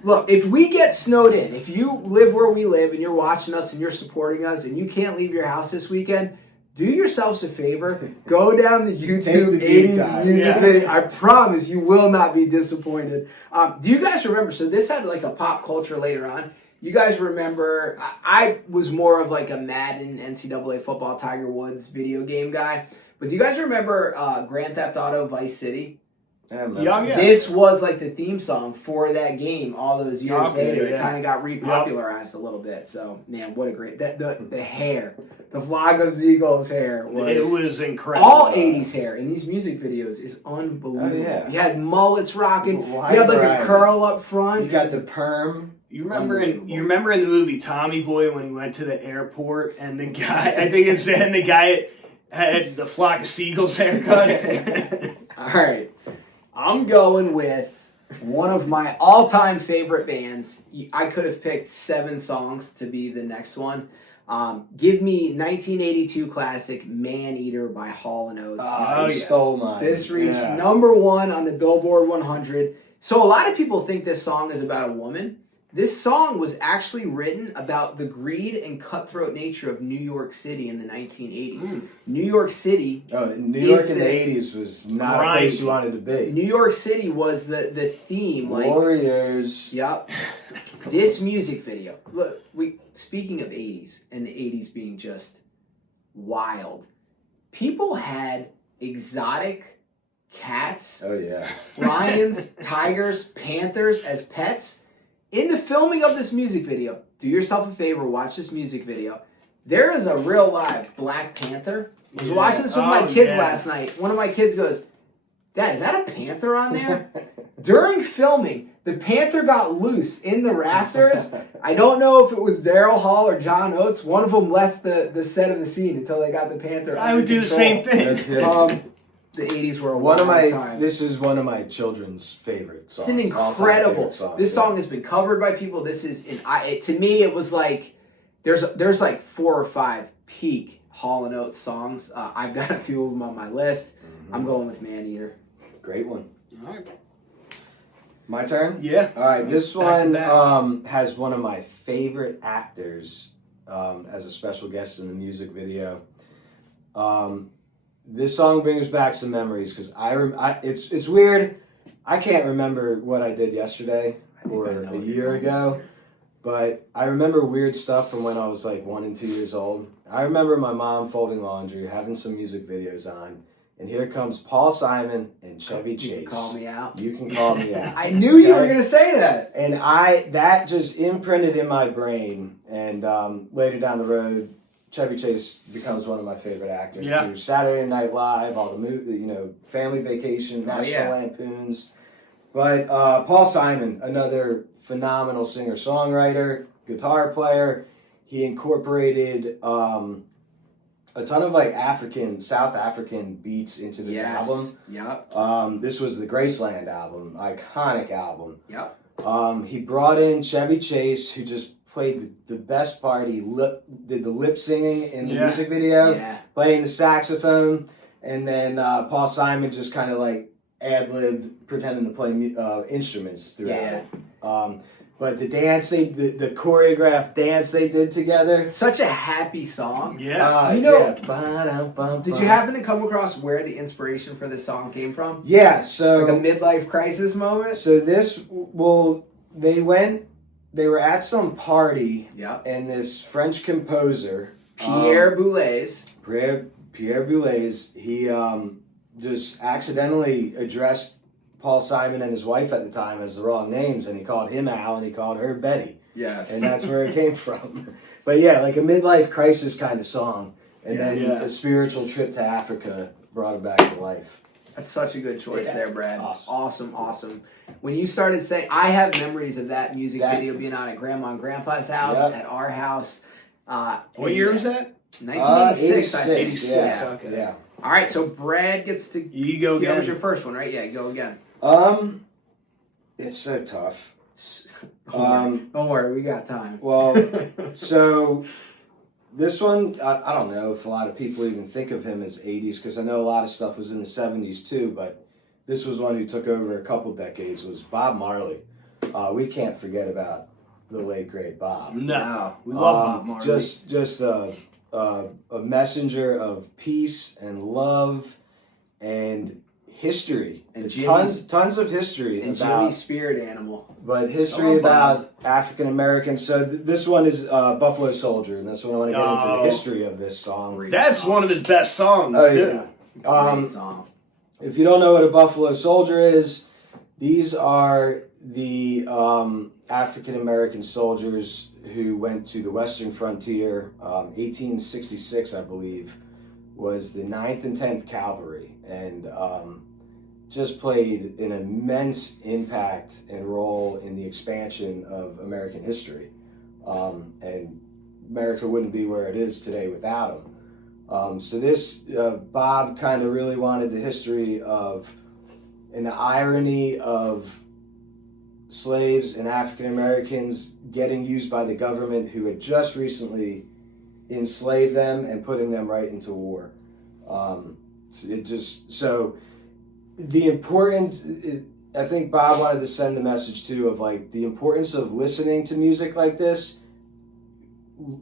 Look, if we get snowed in, if you live where we live and you're watching us and you're supporting us and you can't leave your house this weekend, do yourselves a favor. Go down the YouTube 80s music video. I promise you will not be disappointed. Do you guys remember? So this had like a pop culture later on. You guys remember, I was more of like a Madden, NCAA football, Tiger Woods video game guy. But do you guys remember Grand Theft Auto Vice City? Yeah. This was like the theme song for that game all those years later. Yeah. It kind of got repopularized a little bit. So, man, what a great... The hair. The Flock of Seagulls hair was incredible. All 80s hair in these music videos is unbelievable. Oh, yeah. You had mullets rocking. You had like a curl up front. You got the perm. You remember in the movie Tommy Boy when he went to the airport and the guy, I think it's and the guy had the Flock of Seagulls haircut. All right. I'm going with one of my all-time favorite bands. I could have picked 7 songs to be the next one. Give me 1982 classic Man Eater by Hall & Oates. You stole mine. This reached number 1 on the Billboard 100. So a lot of people think this song is about a woman. This song was actually written about the greed and cutthroat nature of New York City in the 1980s. New York City... New York in the 80s was not a place you wanted to be. New York City was the theme. Warriors. Yep. This music video. Look, speaking of 80s, and the 80s being just wild, people had exotic cats, lions, tigers, panthers as pets. In the filming of this music video, do yourself a favor, watch this music video. There is a real live Black Panther. I was watching this with my kids last night. One of my kids goes, Dad, is that a panther on there? During filming, the panther got loose in the rafters. I don't know if it was Daryl Hall or John Oates. One of them left the set of the scene until they got the panther I would do the same thing. The 80s were a wild time. This is one of my children's favorite songs. It's an incredible song. This song has been covered by people. This is to me it was like there's like 4 or 5 peak Hall & Oates songs. I've got a few of them on my list. I'm going with Man Eater. Great one. All right. My turn? Yeah. All right. This one has one of my favorite actors as a special guest in the music video. This song brings back some memories because it's weird. I can't remember what I did yesterday or a year ago, but I remember weird stuff from when I was like 1 and 2 years old. I remember my mom folding laundry, having some music videos on, and here comes Paul Simon and Chevy Chase. You can call me out. You can call me out. I knew you were going to say that. And that just imprinted in my brain, and later down the road, Chevy Chase becomes one of my favorite actors. Through Saturday Night Live, all the Family Vacation, National Lampoons. But Paul Simon, another phenomenal singer-songwriter, guitar player. He incorporated a ton of like South African beats into this album. Yep. This was the Graceland album, iconic album. Yep. He brought in Chevy Chase, who just played the best part. He did the lip singing in the music video, playing the saxophone, and then Paul Simon just kind of like ad-libbed, pretending to play instruments throughout it. But the dance the choreographed dance they did together. It's such a happy song. Yeah. Do you know? Did you happen to come across where the inspiration for this song came from? Yeah. So like a midlife crisis moment. So they were at some party, and this French composer, Pierre Boulez, he just accidentally addressed Paul Simon and his wife at the time as the wrong names, and he called him Al and he called her Betty. Yes. And that's where it came from. But yeah, like a midlife crisis kind of song. And then a spiritual trip to Africa brought it back to life. That's such a good choice there, Brad. Awesome. Awesome. When you started saying, I have memories of that music video being on at Grandma and Grandpa's house, at our house. What year was that? 1986, I think. 86, okay. Yeah. All right, so Brad gets to... You go again. That was your first one, right? Yeah, go again. It's so tough. Don't worry, we got time. Well, so this one, I don't know if a lot of people even think of him as 80s, because I know a lot of stuff was in the 70s too, but this was one who took over a couple decades, was Bob Marley. We can't forget about the late, great Bob. No, we love Bob Marley. Just a messenger of peace and love and history, and tons of history, and about Jimmy's spirit animal. But history about African Americans. So this one is Buffalo Soldier, and that's what I want to get into the history of this song. That's one of his best songs too. Yeah. Song. If you don't know what a Buffalo Soldier is, these are the African American soldiers who went to the Western frontier. 1866, I believe, was the 9th and 10th Cavalry, and just played an immense impact and role in the expansion of American history. And America wouldn't be where it is today without them. So this, Bob kind of really wanted the history of, and the irony of slaves and African Americans getting used by the government who had just recently enslaved them and putting them right into war. The importance, I think Bob wanted to send the message too of like the importance of listening to music like this.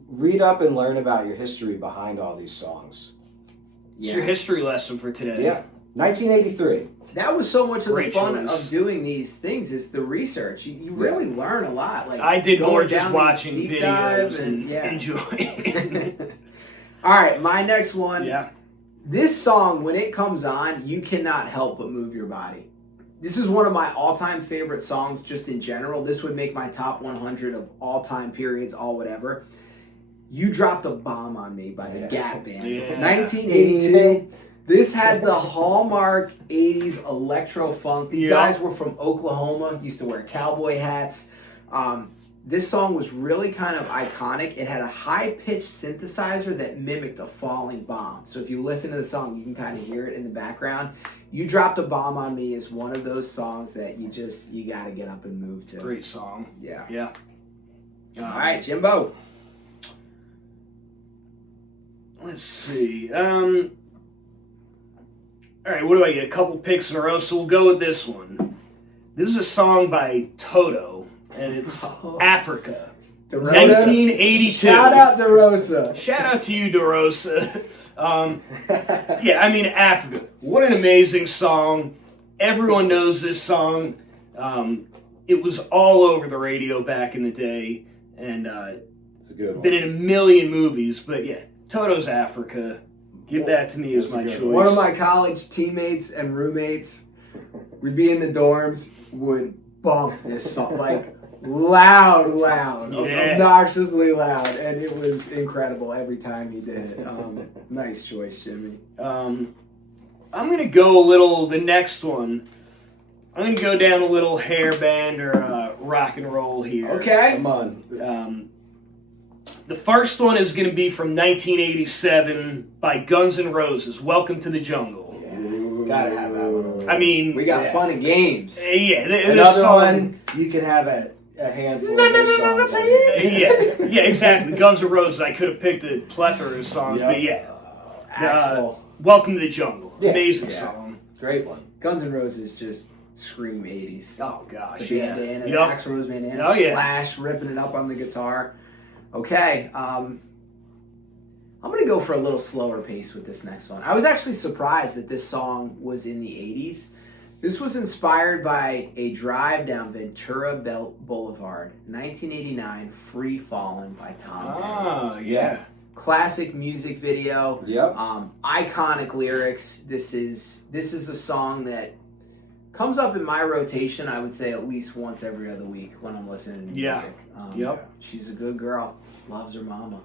Read up and learn about your history behind all these songs. It's your history lesson for today. Yeah, 1983. That was so much of the fun of doing these things, is the research. You really learn a lot. Like I did more just watching videos and enjoying. All right, my next one. Yeah. This song, when it comes on, you cannot help but move your body. This is one of my all-time favorite songs just in general. This would make my top 100 of all-time periods, all whatever. You Dropped a Bomb on Me by the Gap Band. Yeah. 1982. This had the hallmark 80s electro funk. These guys were from Oklahoma, used to wear cowboy hats. This song was really kind of iconic. It had a high-pitched synthesizer that mimicked a falling bomb. So if you listen to the song, you can kind of hear it in the background. You Dropped a Bomb on Me is one of those songs that you got to get up and move to. Great song. Yeah. Yeah. All right, Jimbo. Let's see. All right, what do I get? A couple picks in a row, so we'll go with this one. This is a song by Toto, and it's Africa. DeRosa. 1982. Shout out DeRosa. Shout out to you, DeRosa. Yeah, I mean, Africa. What an amazing song. Everyone knows this song. It was all over the radio back in the day, and it's a good one. Been in a million movies, but yeah, Toto's Africa. Give that to me as my choice. One of my college teammates and roommates, we'd be in the dorms, would bump this song, like loud, obnoxiously loud, and it was incredible every time he did it. Nice choice, Jimmy. I'm going to go the next one, I'm going to go down a little hair band or rock and roll here. Okay. Come on. The first one is going to be from 1987 by Guns N' Roses, Welcome to the Jungle. Yeah. Gotta have that one. I mean, we got fun and games. Yeah, another one you can have a handful of those songs. Yeah, exactly. Guns N' Roses. I could have picked a plethora of songs, but yeah. Welcome to the Jungle. Yeah. Amazing song. Great one. Guns N' Roses just scream 80s. Oh gosh, the bandana, the Axl Rose bandana, Slash ripping it up on the guitar. Okay, I'm going to go for a little slower pace with this next one. I was actually surprised that this song was in the 80s. This was inspired by a drive down Ventura Boulevard, 1989, Free Fallin' by Tom Petty. Yeah. Classic music video. Yep. Iconic lyrics. This is a song that comes up in my rotation, I would say, at least once every other week when I'm listening to music. She's a good girl. Loves her mama.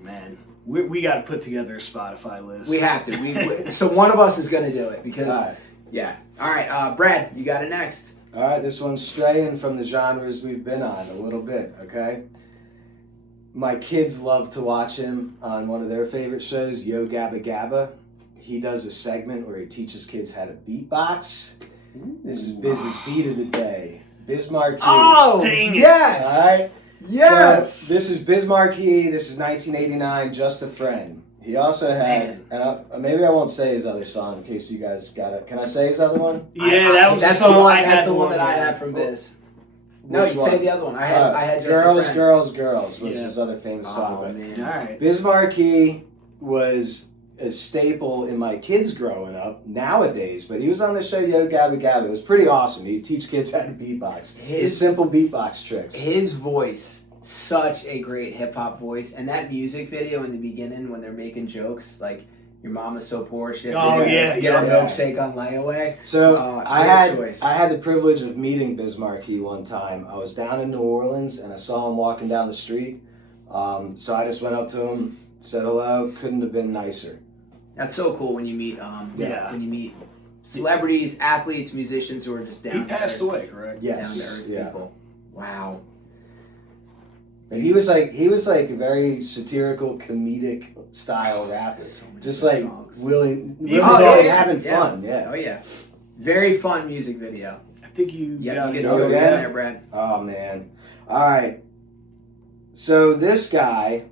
Man, we got to put together a Spotify list. We have to. So one of us is going to do it because Yeah. All right, Brad, you got it next. All right, this one's straying from the genres we've been on a little bit, okay? My kids love to watch him on one of their favorite shows, Yo Gabba Gabba. He does a segment where he teaches kids how to beatbox. This is Biz's beat of the day. Biz Markie. Oh, dang it. yes. All right? Yes. So, this is Biz Markie. This is 1989, Just a Friend. He also had, maybe I won't say his other song in case you guys got it. Can I say his other one? Yeah, that was that's the song I That's had the one one that I of. had from Biz. No, Which you one? say the other one. I had just Girls, a friend. Girls, Girls was Yeah. his other famous song. Oh But man. All right. Biz Markie was a staple in my kids growing up nowadays, but he was on the show Yo Gabba Gabba. It was pretty awesome. He'd teach kids how to beatbox. His simple beatbox tricks. His voice, such a great hip hop voice, and that music video in the beginning when they're making jokes like "Your mama's so poor she has Oh, to yeah, get her yeah. milkshake on layaway." So great choice. I had the privilege of meeting Biz Markie one time. I was down in New Orleans and I saw him walking down the street. So I just went up to him, said hello. Couldn't have been nicer. That's so cool when you meet Yeah. when you meet celebrities, athletes, musicians who are just down. He passed away, correct? Down Yes, to earth yeah. people. Wow. And he was like a very satirical, comedic style rapper, So many just good like songs. really Oh, yeah. having Yeah. fun. Yeah. Oh yeah. Very fun music video. I think you Yeah, got you it. get to Oh, go yeah. in there, Brad. Oh man. All right. So this guy,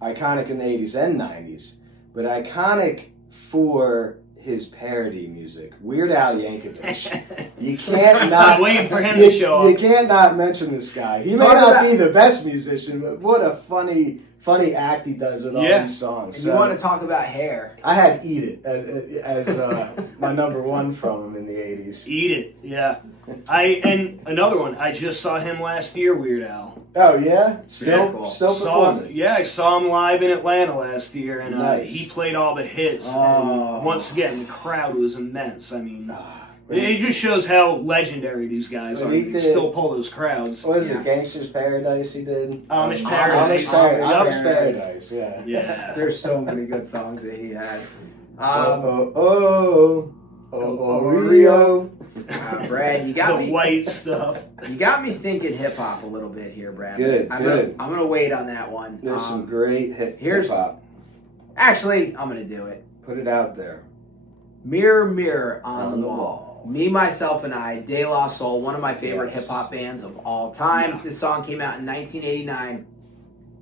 iconic in the 80s and 90s, but iconic for his parody music, Weird Al Yankovic. You can't not. I'm waiting for him to show You up. can't not mention this guy. He may Talk not about- be the best musician, but what a funny act he does with all Yeah. these songs. And you want to talk about hair? I had "Eat It" as my number one from him in the 80s. Eat it, yeah. And another one. I just saw him last year, Weird Al. Oh yeah, still cool. still performing. I saw him live in Atlanta last year, and Nice. he played all the hits. Oh. And once again, the crowd was immense. I mean, Ah, it just shows how legendary these guys When are. he They did- still pull those crowds. What is Yeah. it? Gangster's Paradise. He did Amish Amish Paradise. Paradise. Yup. Amish Paradise. Yeah. Yeah. There's so many good songs that he had. Rio. Brad, you The got me. white stuff. You got me thinking hip hop a little bit here, Brad. Good, I'm good. gonna wait on that one. There's some great hip here's- hop. Actually, I'm gonna do it. Put it out there. Mirror, mirror on the wall. Me, myself, and I. De La Soul, one of my favorite Yes. hip hop bands of all time. Yeah. This song came out in 1989.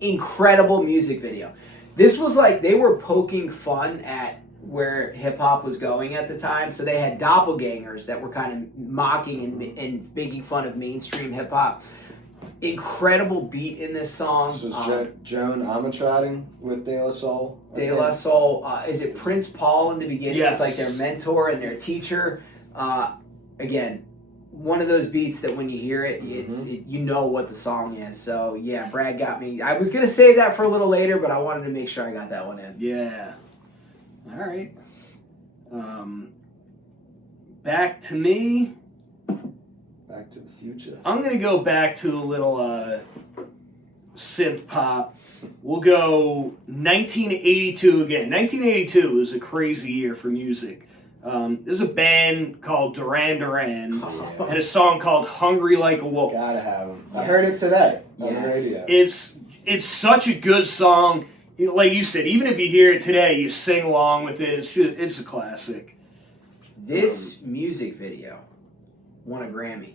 Incredible music video. This was like they were poking fun at where hip hop was going at the time. So they had doppelgangers that were kind of mocking and making fun of mainstream hip hop. Incredible beat in this song. This was Joan Armatrading with De La Soul. I De think. La Soul. Is it Prince Paul in the beginning? Yes. It's like their mentor and their teacher. Again, one of those beats that when you hear it, you know what the song is. So yeah, Brad got me. I was gonna save that for a little later, but I wanted to make sure I got that one in. Yeah. All right. Back to me. Back to the Future. I'm gonna go back to a little synth pop. We'll go 1982 again. 1982 was a crazy year for music. There's a band called Duran Duran Yeah. and a song called "Hungry Like a Wolf." Gotta have them. I Yes. heard it today on the Yes. radio. It's such a good song. Like you said, even if you hear it today, you sing along with it. It's a classic. This music video won a Grammy.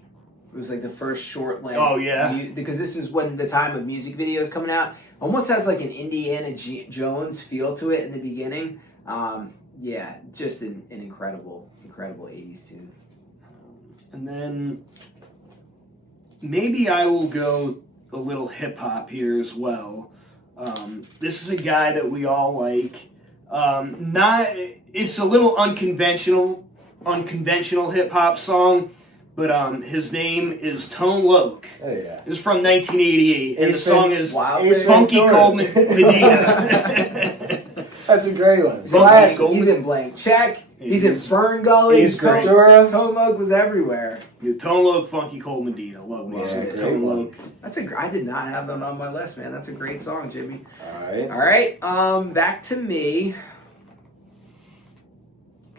It was like the first short length. Oh, yeah? Because this is when the time of music videos coming out. Almost has like an Indiana Jones feel to it in the beginning. Yeah, just an incredible 80s tune. And then maybe I will go a little hip hop here as well. This is a guy that we all like. It's a little unconventional hip hop song, but his name is Tone Loc. Oh yeah. It's from 1988, and the Ace song Ven- is Wild Ace Thing. Funky Ventura. Cold Medina. That's a great one. Funky Classic. Gold- He's in Blank Check. He's in Fern Gully. Ace Ventura. Tone Loc was everywhere. Tone Loc, Funky Cold Medina. Love me Yeah, some great Tone one. Loc. I did not have that on my list, man. That's a great song, Jimmy. All All right, back to me.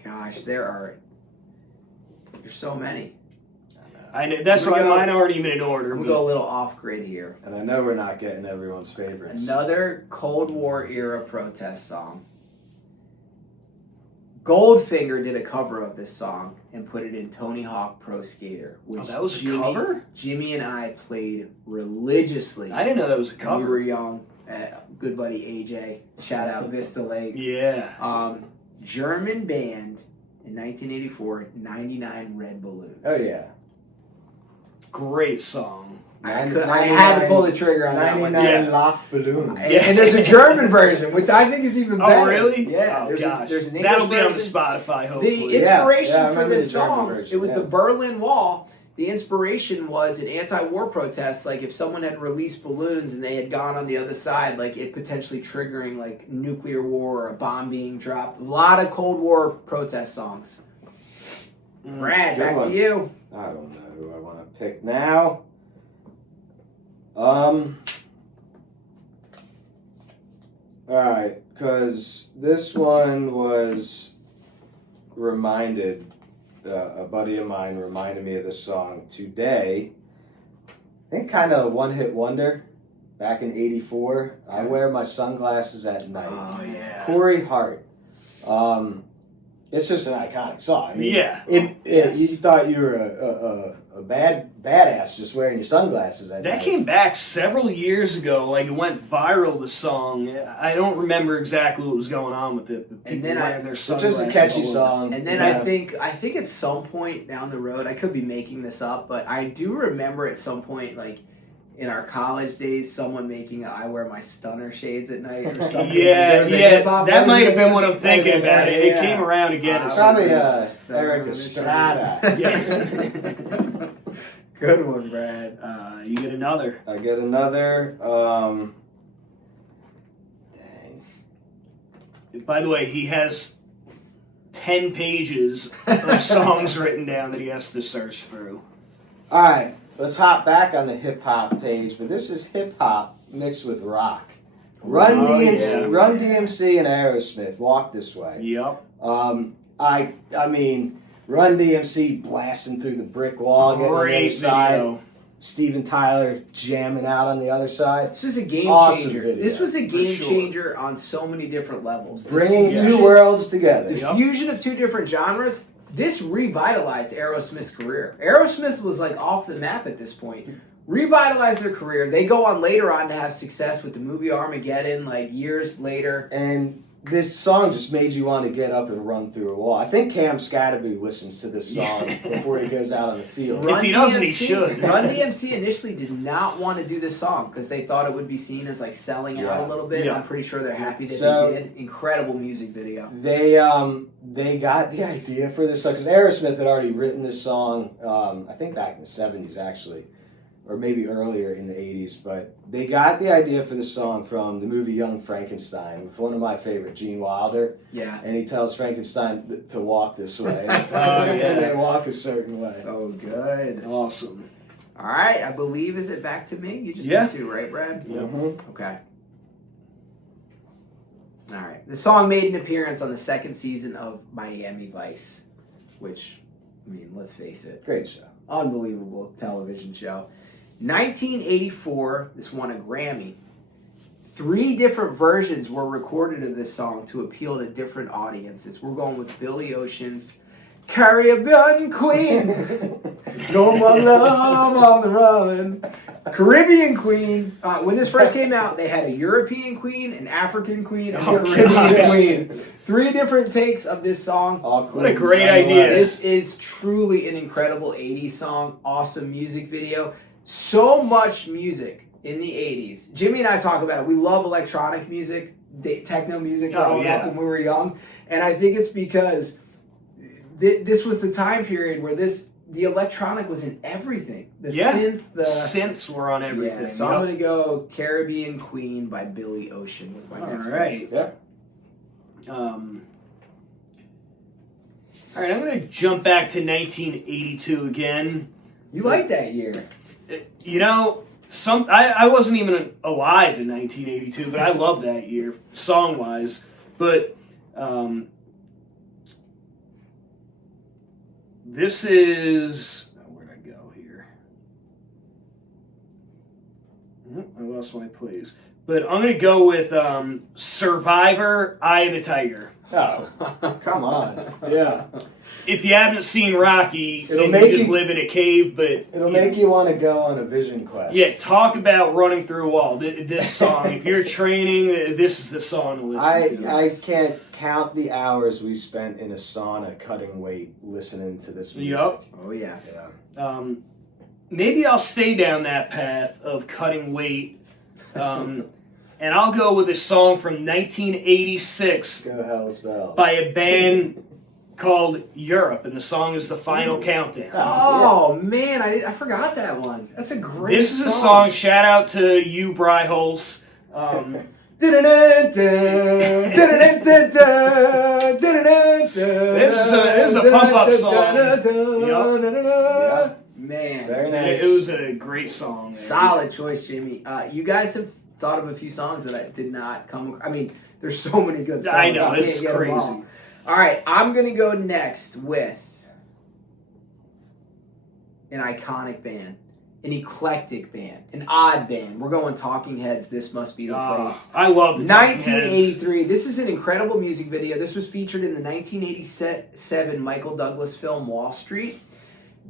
Gosh, there are There's so many. I know, that's why mine aren't even in order. We'll go a little off grid here. And I know we're not getting everyone's favorites. Another Cold War era protest song. Goldfinger did a cover of this song and put it in Tony Hawk Pro Skater, which that was a cover? Jimmy and I played religiously. I didn't know that was a cover. When we were young. Good buddy AJ. Shout out Vista Lake. Yeah. German band in 1984, 99 Red Balloons. Oh, yeah. Great song. I had to pull the trigger on that one. 99 Loft Balloons. And there's a German version, which I think is even better. Oh, really? Yeah. Oh, there's an English That'll be version. on the Spotify, hopefully. The inspiration for this the German song, version, it was the Berlin Wall. The inspiration was an anti-war protest. Like if someone had released balloons and they had gone on the other side, like it potentially triggering like nuclear war or a bomb being dropped. A lot of Cold War protest songs. Brad, back to you. I don't know who I want to pick now. Alright, because this one was reminded, a buddy of mine reminded me of this song today. I think kind of a one-hit wonder back in '84. I Wear My Sunglasses at Night. Oh, yeah. Corey Hart. It's just an iconic song. I mean, Yes. You thought you were a badass just wearing your sunglasses at That night. came back several years ago. Like, it went viral, the song. I don't remember exactly what was going on with it. But And then wearing their It's sunglasses just a catchy all over. song. And then I think at some point down the road, I could be making this up, but I do remember at some point, like in our college days, someone making a I Wear My Stunner Shades at Night or something. Yeah, that might have been what I'm version thinking of about. this. It came around again. Probably Stunner Eric Estrada. Yeah. Good one, Brad. You get another. I get another. Dang. By the way, he has 10 pages of songs written down that he has to search through. All right, let's hop back on the hip hop page, but this is hip hop mixed with rock. Run DMC and Aerosmith. Walk This Way. Yep. I mean, Run DMC blasting through the brick wall, getting on the other Great side. video. Steven Tyler jamming out on the other side. This was a game Awesome changer. video, This was a for game sure. changer on so many different levels. Bringing The two fusion- worlds together. The fusion of two different genres, this revitalized Aerosmith's career. Aerosmith was like off the map at this point. Revitalized their career. They go on later on to have success with the movie Armageddon, like years later. And this song just made you want to get up and run through a wall. I think Cam Scatterby listens to this song before he goes out on the field. If he doesn't, he should. Run DMC initially did not want to do this song because they thought it would be seen as like selling out a little bit. Yeah. I'm pretty sure they're happy that So- they did. Incredible music video. They got the idea for this song because Aerosmith had already written this song. I think back in the '70s actually, or maybe earlier in the '80s. But they got the idea for this song from the movie Young Frankenstein with one of my favorite, Gene Wilder. Yeah. And he tells Frankenstein to walk this way. yeah. They walk a certain way. So good. Awesome. All right, I believe, is it back to me? You just Yeah. did two, right, Brad? Yep. Mhm. Okay. All right. The song made an appearance on the second season of Miami Vice, which, I mean, let's face it, Great show. unbelievable television show. 1984, this won a Grammy. 3 different versions were recorded of this song to appeal to different audiences. We're going with Billy Ocean's Caribbean Queen. No more love on the run. Caribbean Queen. When this first came out, they had a European Queen, an African Queen, and a Caribbean gosh. Queen. 3 different takes of this song. What a great idea. This is truly an incredible 80s song. Awesome music video. So much music in the 80s. Jimmy and I talk about it. We love electronic music, techno music growing up when we were young. And I think it's because this was the time period where the electronic was in everything. The synth, the synths were on everything. Yeah, so I'm going to go Caribbean Queen by Billy Ocean with my next All right. Yeah. All right, I'm going to jump back to 1982 again. You like that year. You know, I wasn't even alive in 1982, but I love that year, song-wise. But This is... where'd I go here? I lost my place. But I'm going to go with Survivor, Eye of the Tiger. Oh, come on. Yeah. If you haven't seen Rocky, It'll and make you just you- live in a cave, but... It'll make you want to go on a vision quest. Yeah, talk about running through a wall. This song, if you're training, this is the song to listen to. I can't count the hours we spent in a sauna cutting weight listening to this music. Yup. Oh, yeah. Maybe I'll stay down that path of cutting weight. And I'll go with a song from 1986 Go Hell's Bells. by a band called Europe, and the song is The Final Countdown. Oh, man, I forgot that one. That's a great This is a song, shout out to you, Bry Holes. This is a pump-up song. Yep. Man. Very nice. It was a great song. Man. Solid choice, Jimmy. You guys have thought of a few songs that I did not come... I mean, there's so many good songs. I know, You it's can't get them all. crazy. All right, I'm going to go next with an iconic band, an eclectic band, an odd band. We're going Talking Heads, This Must Be the Place. I love the Talking Heads. 1983. This is an incredible music video. This was featured in the 1987 Michael Douglas film Wall Street.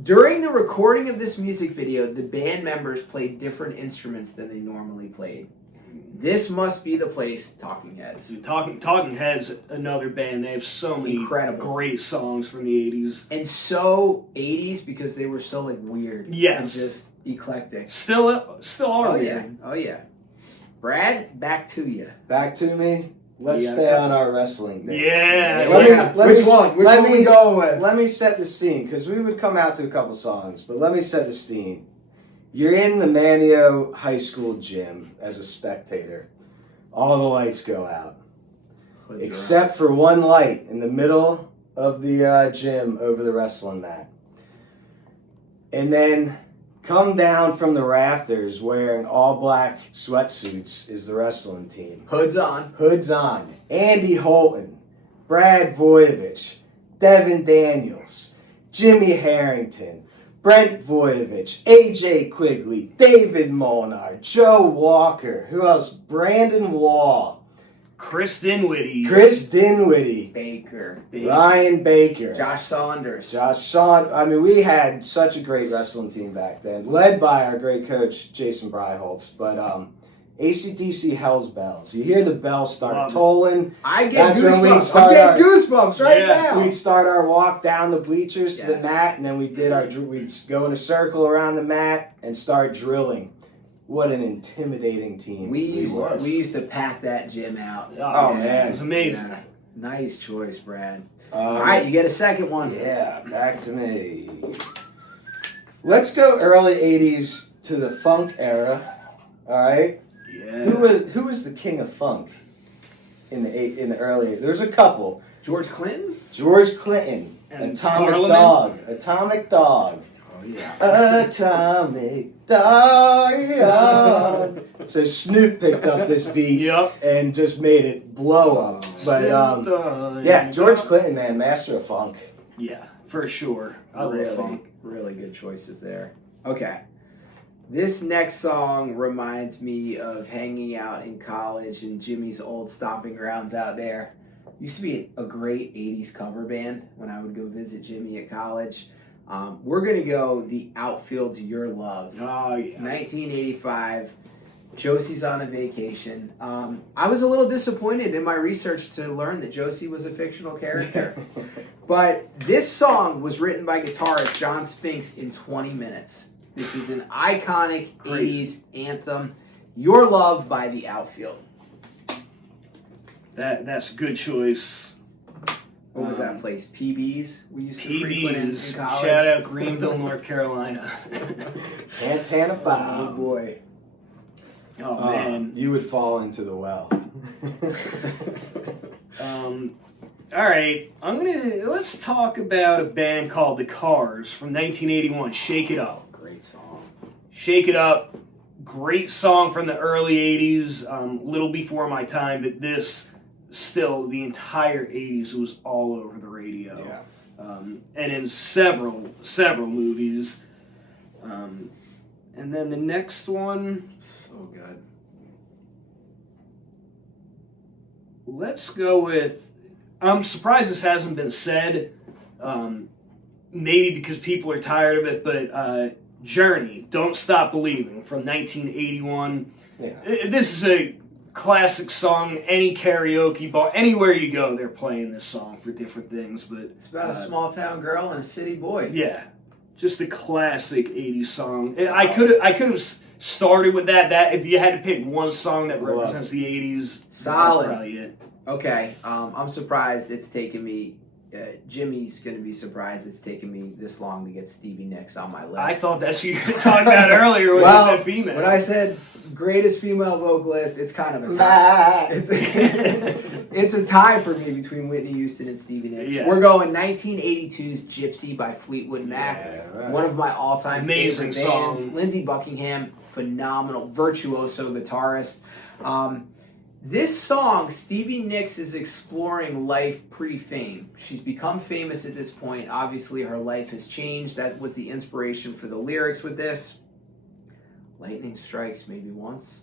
During the recording of this music video, the band members played different instruments than they normally played. This Must Be the Place, Talking Heads. Dude, Talking Heads, another band. They have so many Incredible. great songs from the 80s. And so 80s because they were so like weird. Yes. And just eclectic. Still are Oh weird. yeah. Oh yeah. Brad, back to you. Back to me. Let's Yeah. stay on our wrestling days. Yeah. Which one we going with? Let me set the scene, because we would come out to a couple songs, but let me set the scene. You're in the Manio High School gym as a spectator. All the lights go out. Except for one light in the middle of the gym over the wrestling mat. And then come down from the rafters wearing all black sweatsuits is the wrestling team. Hoods on. Hoods on. Andy Holton, Brad Voyevich, Devin Daniels, Jimmy Harrington, Brent Voyevich, AJ Quigley, David Molnar, Joe Walker, who else? Brandon Wall, Chris Dinwiddie. Chris Dinwiddie, Baker. Ryan Baker, Josh Saunders. I mean, we had such a great wrestling team back then, led by our great coach, Jason Bryholtz. But AC/DC Hell's Bells. You hear the bells start Love it. tolling. I get That's when we goosebumps. start I'm getting our- goosebumps right Yeah. now. We'd start our walk down the bleachers to the Yes. mat, and then we'd go in a circle around the mat and start drilling. What an intimidating team We used was. to pack that gym out. Oh, man. It was amazing. Yeah. Nice choice, Brad. Um, All right, you get a second one. Yeah, back to me. Let's go early 80s to the funk era. All right? Yeah. Who was the king of funk in the early? There's a couple. George Clinton? George Clinton, And Atomic Parliament? Dog. Oh, yeah. Atomic Dog. So Snoop picked up this beat Yep. and just made it blow up. But yeah, George Clinton, man, master of funk. Yeah, for sure. I love funk. Really good choices there. Okay. This next song reminds me of hanging out in college and Jimmy's old stomping grounds out there. Used to be a great 80s cover band when I would go visit Jimmy at college. We're going to go The Outfield's Your Love. Oh, yeah. 1985. Josie's on a vacation. I was a little disappointed in my research to learn that Josie was a fictional character. But this song was written by guitarist John Spinks in 20 minutes. This is an iconic 80s anthem. Your Love by The Outfield. That's a good choice. What was that place? PB's? We used to frequent in PB's. college. Shout out Greenville, North Carolina. Santana Oh Bob. boy. Oh, man. You would fall into the well. All right, let's talk about a band called The Cars from 1981. Shake It Up. Great song. Shake It Up. Great song from the early 80s. Little before my time, but this still the entire 80s was all over the radio. Yeah. and in several movies. And then the next one. So good. Let's go with. I'm surprised this hasn't been said. Maybe because people are tired of it, but Journey, Don't Stop Believing from 1981. Yeah. This is a classic song. Any karaoke bar, anywhere you go, they're playing this song for different things. But It's about a small town girl and a city boy. yeah, just a classic 80s song. I could have started with that. That if you had to pick one song that represents the 80s, Solid. that's probably it. Okay, I'm surprised it's taken me. Jimmy's going to be surprised it's taken me this long to get Stevie Nicks on my list. I thought that's who you were talking about earlier when you said female. When I said greatest female vocalist, it's kind of a tie. It's a tie for me between Whitney Houston and Stevie Nicks. Yeah. We're going 1982's Gypsy by Fleetwood Mac. Yeah, right. One of my all-time Amazing favorite bands. song. Lindsey Buckingham, phenomenal, virtuoso guitarist. This song, Stevie Nicks is exploring life pre-fame. She's become famous at this point. Obviously, her life has changed. That was the inspiration for the lyrics with this. Lightning strikes maybe once,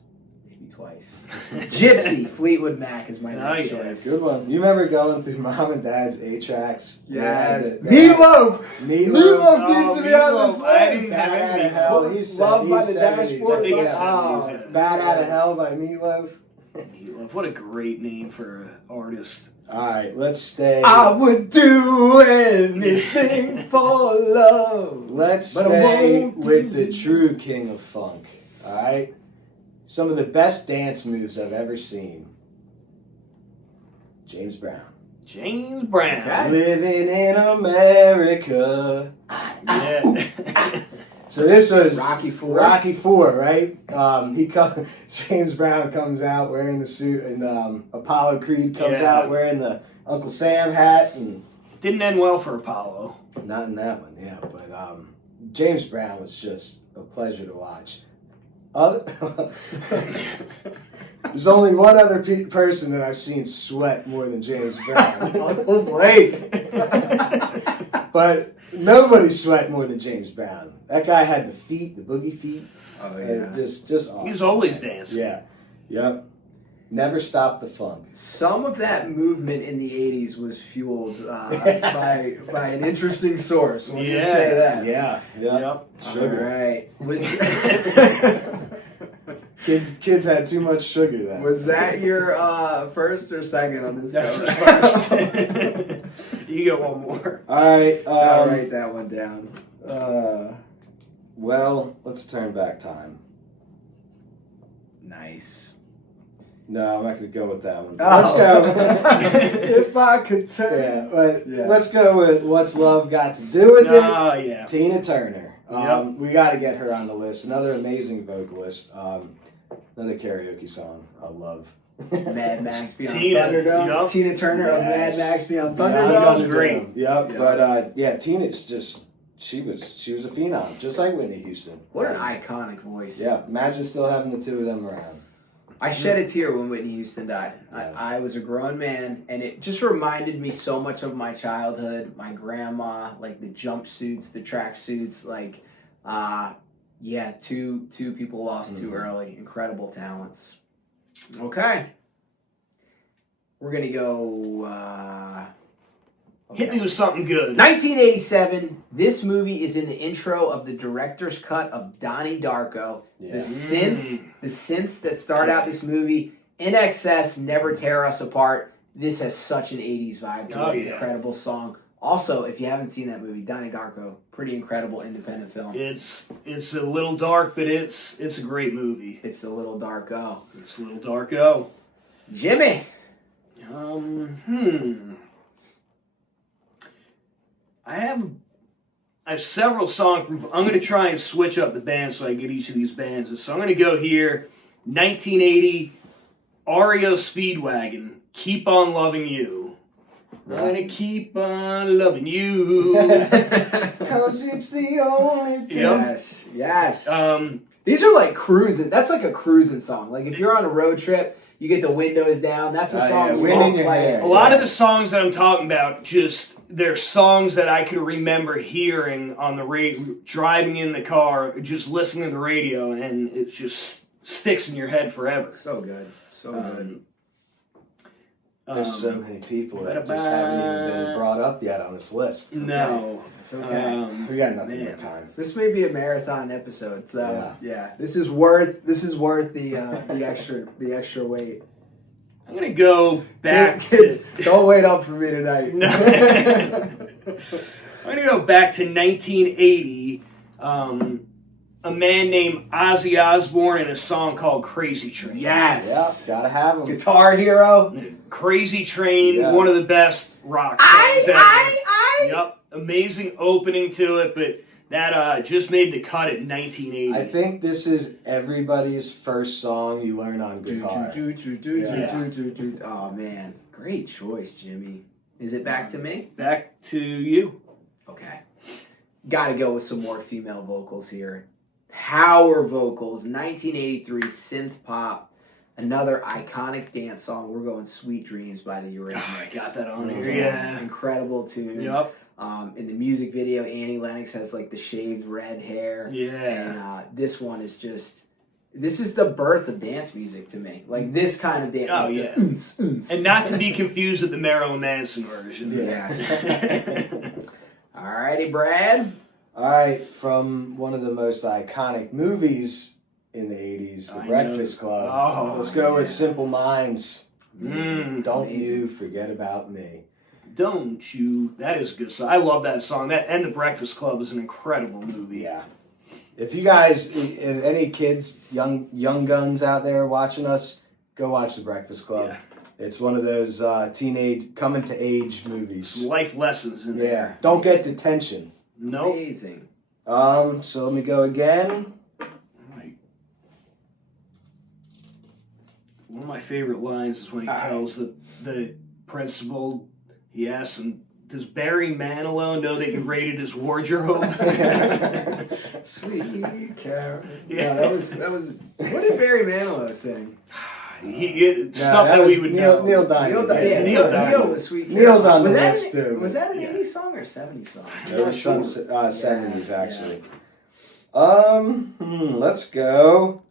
maybe twice. Gypsy, Fleetwood Mac is my next choice. Good one. You remember going through mom and dad's 8-tracks? Yes. Meatloaf! Meatloaf needs to be on this I list. didn't Bad have Out any of Hell. He's Love by the 70s. Dashboard. I think it's Oh, 70s, yeah. Bad Out of Hell by Meatloaf. Meatloaf. What a great name for an artist. All right, let's stay. I would do anything for love. Let's But I stay won't with do- the true king of funk. All right? Some of the best dance moves I've ever seen. James Brown. James Brown. Okay. Living in America. Yeah. So this was Rocky IV. Rocky IV, right? James Brown comes out wearing the suit, and Apollo Creed comes Yeah. out wearing the Uncle Sam hat, and Didn't end well for Apollo. not in that one, yeah. But James Brown was just a pleasure to watch. There's only one other person that I've seen sweat more than James Brown. Uncle Blake. But nobody sweat more than James Brown. That guy had the feet, the boogie feet. Oh, Just awesome. He's always dancing. Yeah. Yep. Never stop the funk. Some of that movement in the 80s was fueled by an interesting source. We'll just say that. Yeah. Yeah. Yep. Sugar. All right. Kids had too much sugar then. Was that your first or second on this? That's photo? the first. You get one more. All right. I'll write that one down. Well, let's turn back time. Nice. No, I'm not going to go with that one. Oh. Let's go. If I could turn. Let's go with What's Love Got to Do with It? Oh, yeah. Tina Turner. Yep. We got to get her on the list. Another amazing vocalist. Another karaoke song I love. Mad Max Beyond Tina, Thunderdome. yup. Tina Turner of Mad Yes. Max Beyond Yeah, Thunderdome. was great. Yep. Yeah. But Tina's just she was a phenom, just like Whitney Houston. What an iconic voice. Yeah. Imagine still having the two of them around. I shed a tear when Whitney Houston died. Yeah. I was a grown man, and it just reminded me so much of my childhood, my grandma, like the jumpsuits, the tracksuits, like, two people lost too early. Incredible talents. Okay. We're going to go... Hit me with something good. 1987, this movie is in the intro of the director's cut of Donnie Darko. Yeah. The synths that start out this movie, In Excess, Never Tear Us Apart. This has such an 80s vibe to Oh, it. yeah. Incredible song. Also, if you haven't seen that movie, Donnie Darko, pretty incredible independent film. It's a little dark, but it's a great movie. It's a little Darko. It's a little darko. Jimmy. I have several songs from. I'm going to try and switch up the bands so I get each of these bands. So I'm going to go here. 1980, REO Speedwagon. Keep on loving you. I'm going to keep on loving you. Cause it's the only thing. Yep. Yes. These are like cruising. That's like a cruising song. Like if you're on a road trip, You get the windows down. That's a song we Wind all in your play. hair. A lot of the songs that I'm talking about, they're songs that I can remember hearing on the radio, driving in the car, just listening to the radio, and it just sticks in your head forever. So good. So good. There's so many people that just haven't even been brought up yet on this list. Okay. No. It's okay. We got nothing but time. This may be a marathon episode, so yeah. This is worth the extra weight. I'm gonna go back Kids, don't wait up for me tonight. No. I'm gonna go back to 1980. A man named Ozzy Osbourne and a song called Crazy Train. Yes. Yeah, gotta have them. Guitar Hero. Crazy Train, one of the best rock songs ever. Yep, amazing opening to it, but that just made the cut at 1980. I think this is everybody's first song you learn on guitar. Oh man, great choice, Jimmy. Is it back to me? Back to you. Okay. Got to go with some more female vocals here. Power vocals, 1983 synth pop, another iconic dance song. We're going "Sweet Dreams" by the Eurythmics. Oh, I got that on here. Yeah, incredible tune. Yep. In the music video, Annie Lennox has like the shaved red hair. Yeah. And this one is just. This is the birth of dance music to me. Like this kind of dance. Oh, like yeah. And not to be confused with the Marilyn Manson version. Yes. Alrighty, Brad. All right, from one of the most iconic movies in the 80s, The Breakfast Club. Oh, Let's go with Simple Minds. Amazing. Don't you forget about me. Don't you? That is a good song. I love that song. That and The Breakfast Club is an incredible movie. Yeah. If you guys, any kids, young guns out there watching us, go watch The Breakfast Club. Yeah. It's one of those teenage, coming to age movies. Some life lessons in there. Yeah. Don't get detention. Nope. Amazing. So let me go again. Right. One of my favorite lines is when he tells the principal, he asks him, does Barry Manilow know that you raided his wardrobe? Sweet Karen. Yeah, that was. What did Barry Manilow sing? Stuff that we would know. Neil Diamond. Neil was Sweet Karen. Neil's on the list too. Was that an 80s song or 70s song? There was some 70s actually. Let's go.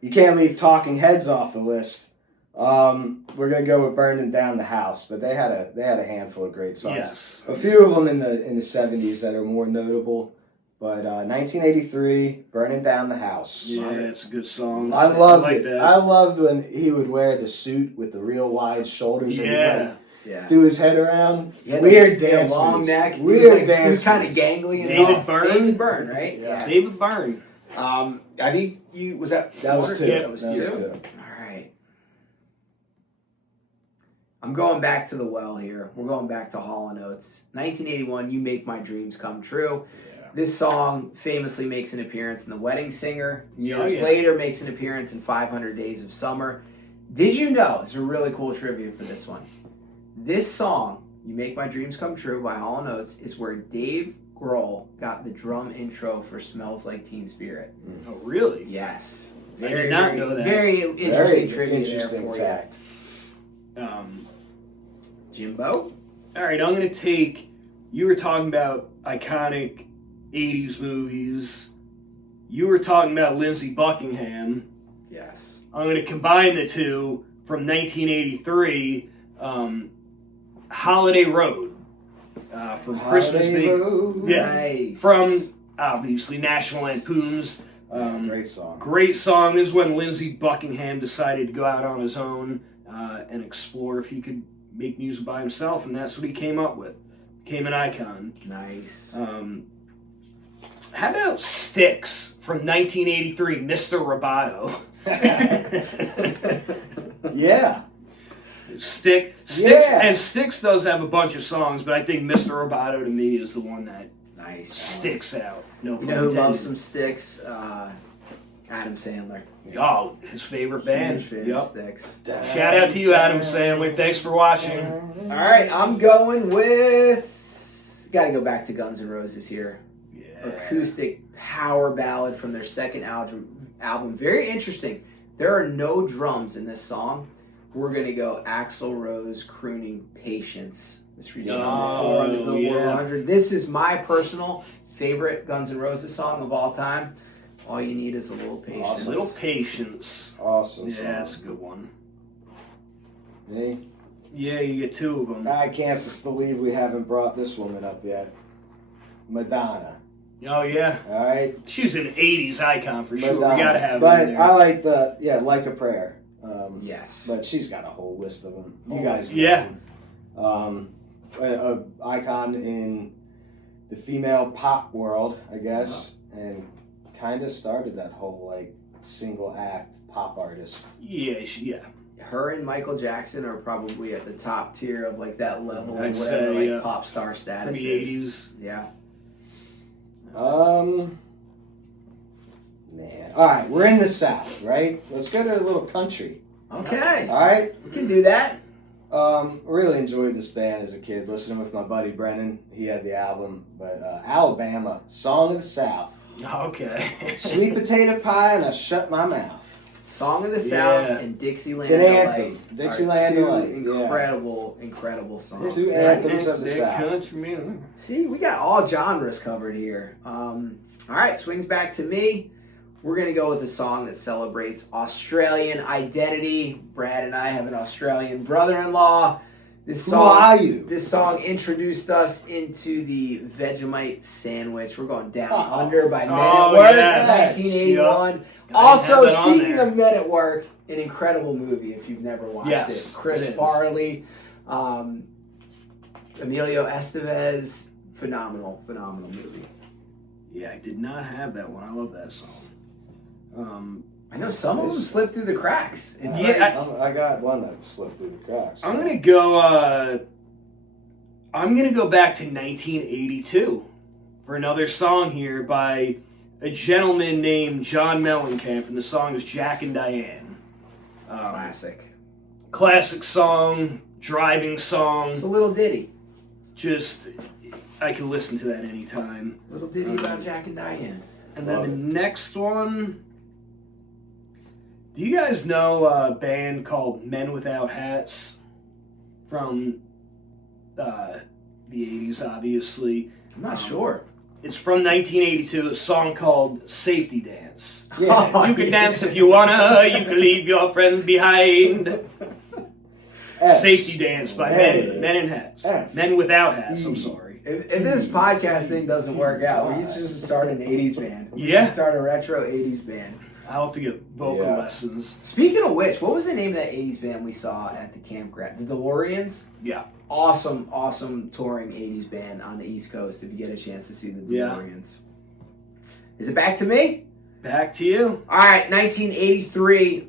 You can't leave Talking Heads off the list. We're gonna go with Burning Down the House, but they had a handful of great songs. Yes. A few of them in the 70s that are more notable, but 1983, Burning Down the House. Yeah, it's a good song. I loved it. that. I loved when he would wear the suit with the real wide shoulders and Yeah. do his head around. He had Weird the dance long moves. neck. Weird He dance was kind of moves. gangly and David tall. Byrne? David Byrne, right? Yeah. David Byrne. I think you was that. That was one or two. two? Yeah, That was That was two. two. All right. I'm going back to the well here. We're going back to Hall & Oates. 1981, You Make My Dreams Come True. Yeah. This song famously makes an appearance in The Wedding Singer. Oh, Years yeah. later, makes an appearance in 500 Days of Summer. Did you know, it's a really cool trivia for this one, this song, You Make My Dreams Come True by Hall & Oates, is where Dave Grohl got the drum intro for Smells Like Teen Spirit. Oh, really? Yes. I did not know that. Very interesting Very trivia interesting there for fact. you. Jimbo? All right, I'm going to take, you were talking about iconic 80s movies. You were talking about Lindsey Buckingham. Yes. I'm going to combine the two from 1983, Holiday Road. From Christmas Holiday Vacation. Road. Yeah. Nice. From, obviously, National Lampoon's. Great song. Great song. This is when Lindsey Buckingham decided to go out on his own and explore if he could make music by himself, and that's what he came up with. Became an icon. Nice. How about Styx from 1983, Mr. Roboto? Yeah. Styx, Yeah. and Styx does have a bunch of songs, but I think Mr. Roboto to me is the one that Nice. sticks out. No You pun know who intended. loves some Sticks? Adam Sandler. Oh, his favorite band. Huge fan of Yep. Sticks. Shout out to you, Adam Sandler. Thanks for watching. All right, I'm going with. Got to go back to Guns N' Roses here. Yeah. Acoustic power ballad from their second album. Very interesting. There are no drums in this song. we're going to go Axl Rose crooning Patience. This reached number 4 on the Billboard 100. This is my personal favorite Guns N' Roses song of all time. All you need is a little patience. Awesome. Little patience. Awesome. Yeah, that's a good one. Me? Yeah, you get 2 of them. I can't believe we haven't brought this woman up yet. Madonna. Oh, yeah. All right. She was an 80s icon for sure. Madonna. We got to have her But in there. I like Like a Prayer. Yes. But she's got a whole list of them. You guys know. Yeah. A icon in the female pop world, I guess, and kind of started that whole like single act pop artist. Yeah. Her and Michael Jackson are probably at the top tier of like that level of I'd whatever say, like pop star status From the is. 80s. Yeah. Man. All right, we're in the South, right? Let's go to a little country. Okay. All right. We can do that. Really enjoyed this band as a kid, listening with my buddy Brennan. He had the album, but Alabama, Song of the South. Okay. Sweet potato pie, and I shut my mouth. Song of the South and Dixieland It's an anthem. Delight. Dixieland are Delight, two yeah. incredible songs. Two anthems of the South. Country music. See, we got all genres covered here. All right, swings back to me. We're going to go with a song that celebrates Australian identity. Brad and I have an Australian brother-in-law. Who are you? This song introduced us into the Vegemite sandwich. We're going Down Under by Men at Work, yes. 1981. Yep. Also, I have that on speaking there. of Men at Work, an incredible movie if you've never watched it. Chris Farley, Emilio Estevez, phenomenal movie. Yeah, I did not have that one. I love that song. I know some of them slipped through the cracks. It's I got one that slipped through the cracks. I'm gonna go back to 1982 for another song here by a gentleman named John Mellencamp, and the song is Jack and Diane. Classic song, driving song. It's a little ditty. Just, I can listen to that anytime. Little ditty about Jack and Diane. And then the next one. Do you guys know a band called Men Without Hats? From the 80s, obviously. I'm not sure. It's from 1982, a song called Safety Dance. Yeah. You can dance if you wanna, you can leave your friend behind. Safety Dance by Men in Hats. Men Without Hats, I'm sorry. If this podcast thing doesn't work out, we should just start an 80s band. We Yeah. should start a retro 80s band. I'll have to get vocal lessons. Speaking of which, what was the name of that 80s band we saw at the campground? The DeLoreans? Yeah. Awesome touring 80s band on the East Coast if you get a chance to see the DeLoreans. Is it back to me? Back to you. All right, 1983.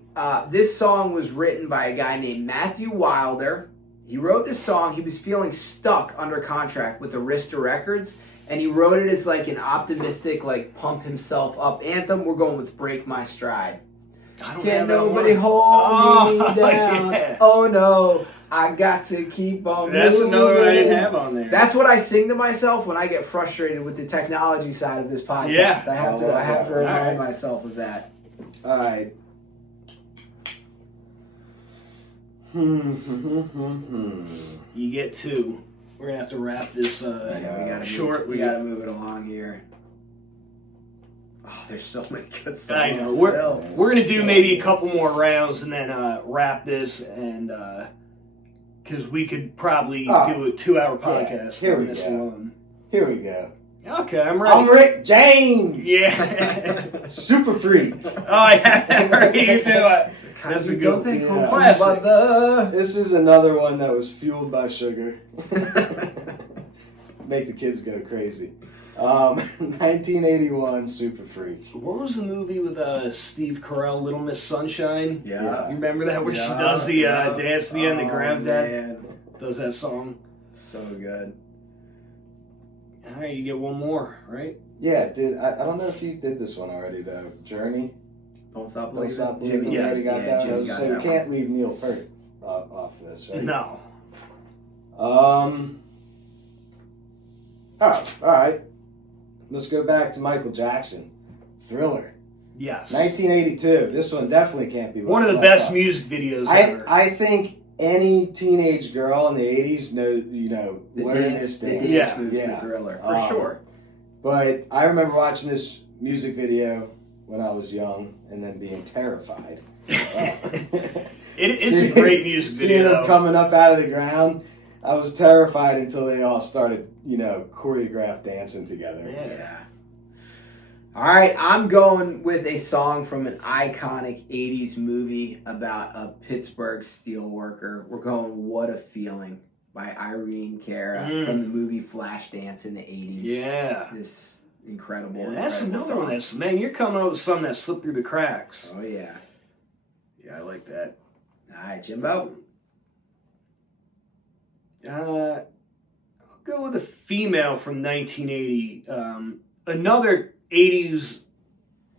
This song was written by a guy named Matthew Wilder. He wrote this song. He was feeling stuck under contract with Arista Records, and he wrote it as like an optimistic, like pump himself up anthem. We're going with "Break My Stride." Can't nobody hold me down. Yeah. Oh no, I got to keep on moving. That's another one I didn't have on there. That's what I sing to myself when I get frustrated with the technology side of this podcast. Yeah. I have to remind myself of that. All right. You get 2. We're gonna have to wrap this We gotta move it along here. Oh, there's so many good songs. I know. We're gonna do maybe a couple more rounds and then wrap this, and because we could probably do a 2-hour podcast here on we this go. alone. Here we go. Okay, I'm ready. I'm Rick James. Yeah. Super freak. Oh, yeah. You do it. That's a good one. Classic. This is another one that was fueled by sugar. Make the kids go crazy. 1981 Super Freak. What was the movie with Steve Carell, Little Miss Sunshine? Yeah. You remember that where she does the dance at the end, the granddad does that song? So good. All right, you get one more, right? Yeah, I don't know if you did this one already though. Journey. Don't Stop Don't Believing. Stop Believing. Yeah. You already got that. Jimmy got So that you can't leave Neil Peart off this, right? No. All right. Let's go back to Michael Jackson. Thriller. Yes. 1982. This one definitely can't be left. One of the best music videos ever. I think any teenage girl in the 80s learned this dance. Yeah. The Thriller, for sure. But I remember watching this music video when I was young and then being terrified. It's a great music video. Seeing them coming up out of the ground, I was terrified until they all started, choreographed dancing together. Yeah. All right, I'm going with a song from an iconic 80s movie about a Pittsburgh steelworker. We're going What a Feeling by Irene Cara from the movie Flashdance in the 80s. Yeah. This incredible, that's incredible another song. one you're coming up with something that slipped through the cracks. Oh, yeah. Yeah, I like that. All right, Jimbo. I'll go with a female from 1980. Another 80s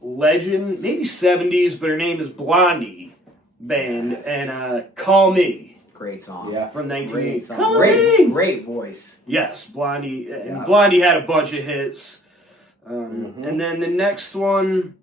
legend, maybe 70s, but her name is Blondie Band, and Call Me. Great song. Yeah. From 1980. Great song. Great voice. Yes, Blondie. And Blondie had a bunch of hits. And then the next one,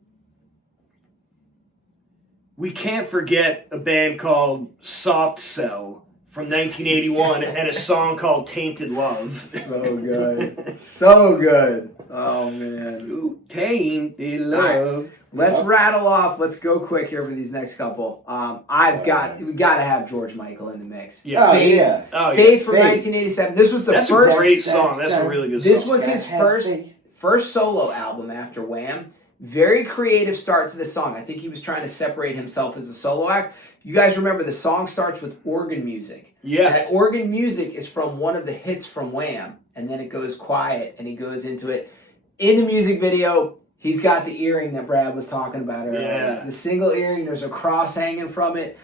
we can't forget a band called Soft Cell from 1981 and a song called Tainted Love. So good. So good. Oh, man. Ooh, Tainted Love. Let's rattle off. Let's go quick here for these next couple. We got to have George Michael in the mix. Yeah. Oh, Faith, yeah. Oh, Faith from Faith. 1987. This was the That's first. a great song. That's a really good song. This was his first solo album after Wham. Very creative start to the song. I think he was trying to separate himself as a solo act. You guys remember the song starts with organ music. Yeah. And that organ music is from one of the hits from Wham. And then it goes quiet and he goes into it. In the music video, he's got the earring that Brad was talking about earlier. Yeah. The single earring, there's a cross hanging from it.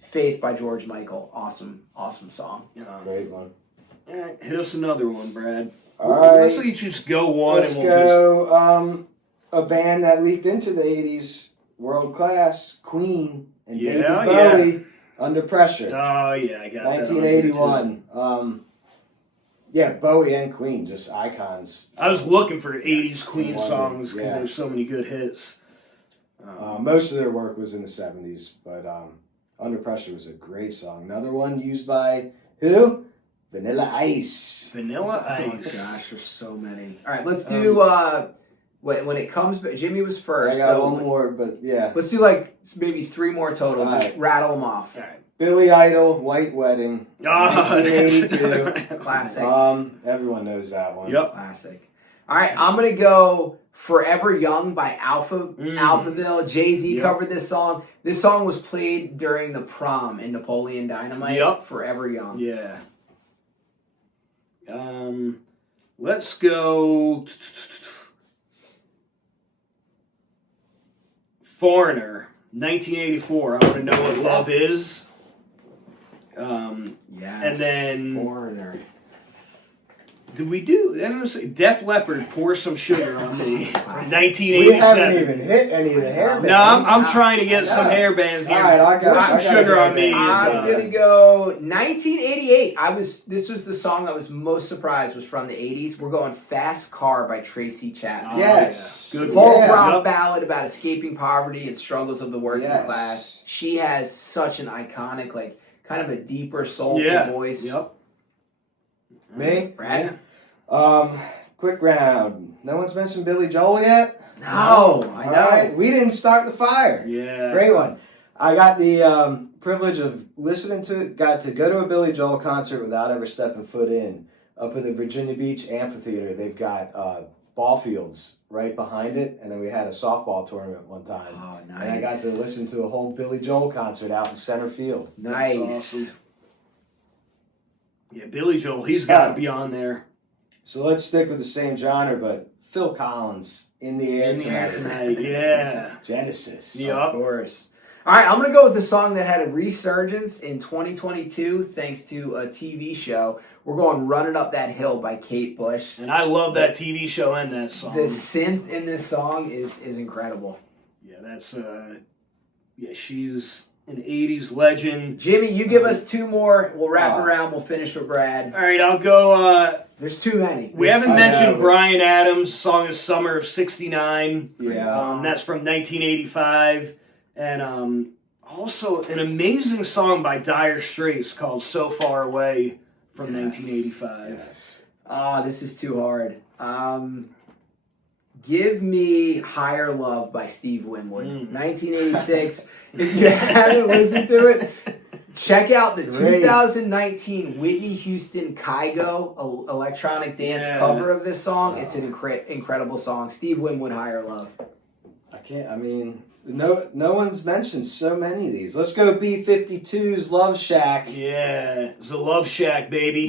Faith by George Michael. Awesome, awesome song. Great one. All right, hit us another one, Brad. All right. Let's each just go one. Let's and we'll go. A band that leaped into the 80s, world class, Queen, and David Bowie, Under Pressure. Oh, yeah, I got 1981. Bowie and Queen, just icons. I was looking for 80s Queen Wonder, songs because yeah. there's so many good hits. Most of their work was in the 70s, but Under Pressure was a great song. Another one used by who? Vanilla Ice. Vanilla Oh Ice. gosh, there's so many. All right, let's do when it comes. Jimmy was first. I got so one more, but yeah. let's do like maybe three more total. All Just right. rattle them off. All right. Billy Idol, White Wedding, Oh, 1982. Classic. Everyone knows that one. Yep. Classic. All right, I'm gonna go "Forever Young" by Alphaville. Jay-Z Yep. covered this song. This song was played during the prom in Napoleon Dynamite. Yep. "Forever Young." Yeah. Let's go. Foreigner, 1984. I want to know what love is. Yes. And then Foreigner. did we do? I don't know. Def Leppard, Pour Some Sugar on Me. Classic. 1987. We haven't even hit any of the hair bands. No, I'm trying to get some hair bands here. All right, I got Pour Some I got Sugar hair on Me. bands. I'm gonna go 1988. This was the song I was most surprised was from the 80s. We're going "Fast Car" by Tracy Chapman. Yes. Yeah. Good Folk Yeah. rock Yep. ballad about escaping poverty and struggles of the working Yes. class. She has such an iconic, like kind of a deeper, soulful voice. Yep. Me? Brad? Quick round. No one's mentioned Billy Joel yet? No, I know. All right, we didn't start the fire. Yeah. Great one. I got the privilege of got to go to a Billy Joel concert without ever stepping foot in. Up in the Virginia Beach Amphitheater, they've got ball fields right behind it, and then we had a softball tournament one time. Oh, nice. And I got to listen to a whole Billy Joel concert out in center field. Nice. That's awesome. Yeah, Billy Joel, he's got to be on there. So let's stick with the same genre, but Phil Collins, In the Air In the Air Tonight. Tonight, yeah. Genesis. Yeah. Of course. All right, I'm going to go with the song that had a resurgence in 2022 thanks to a TV show. We're going "Running Up That Hill" by Kate Bush. And I love that TV show and that song. The synth in this song is incredible. Yeah, that's she's an 80s legend. Jimmy, you give us two more. We'll wrap around. We'll finish with Brad. All right, I'll go There's too many. We haven't mentioned Bryan Adams' Song of Summer of '69. Yeah. That's from 1985. And also an amazing song by Dire Straits called So Far Away from 1985. Yes. This is too hard. Give me Higher Love by Steve Winwood. 1986. If you haven't listened to it, check out the 2019 Whitney Houston Kygo electronic dance cover of this song. It's an incredible song. Steve Winwood, Higher Love. No one's mentioned so many of these. Let's go B-52's Love Shack. Yeah, it's a Love Shack, baby.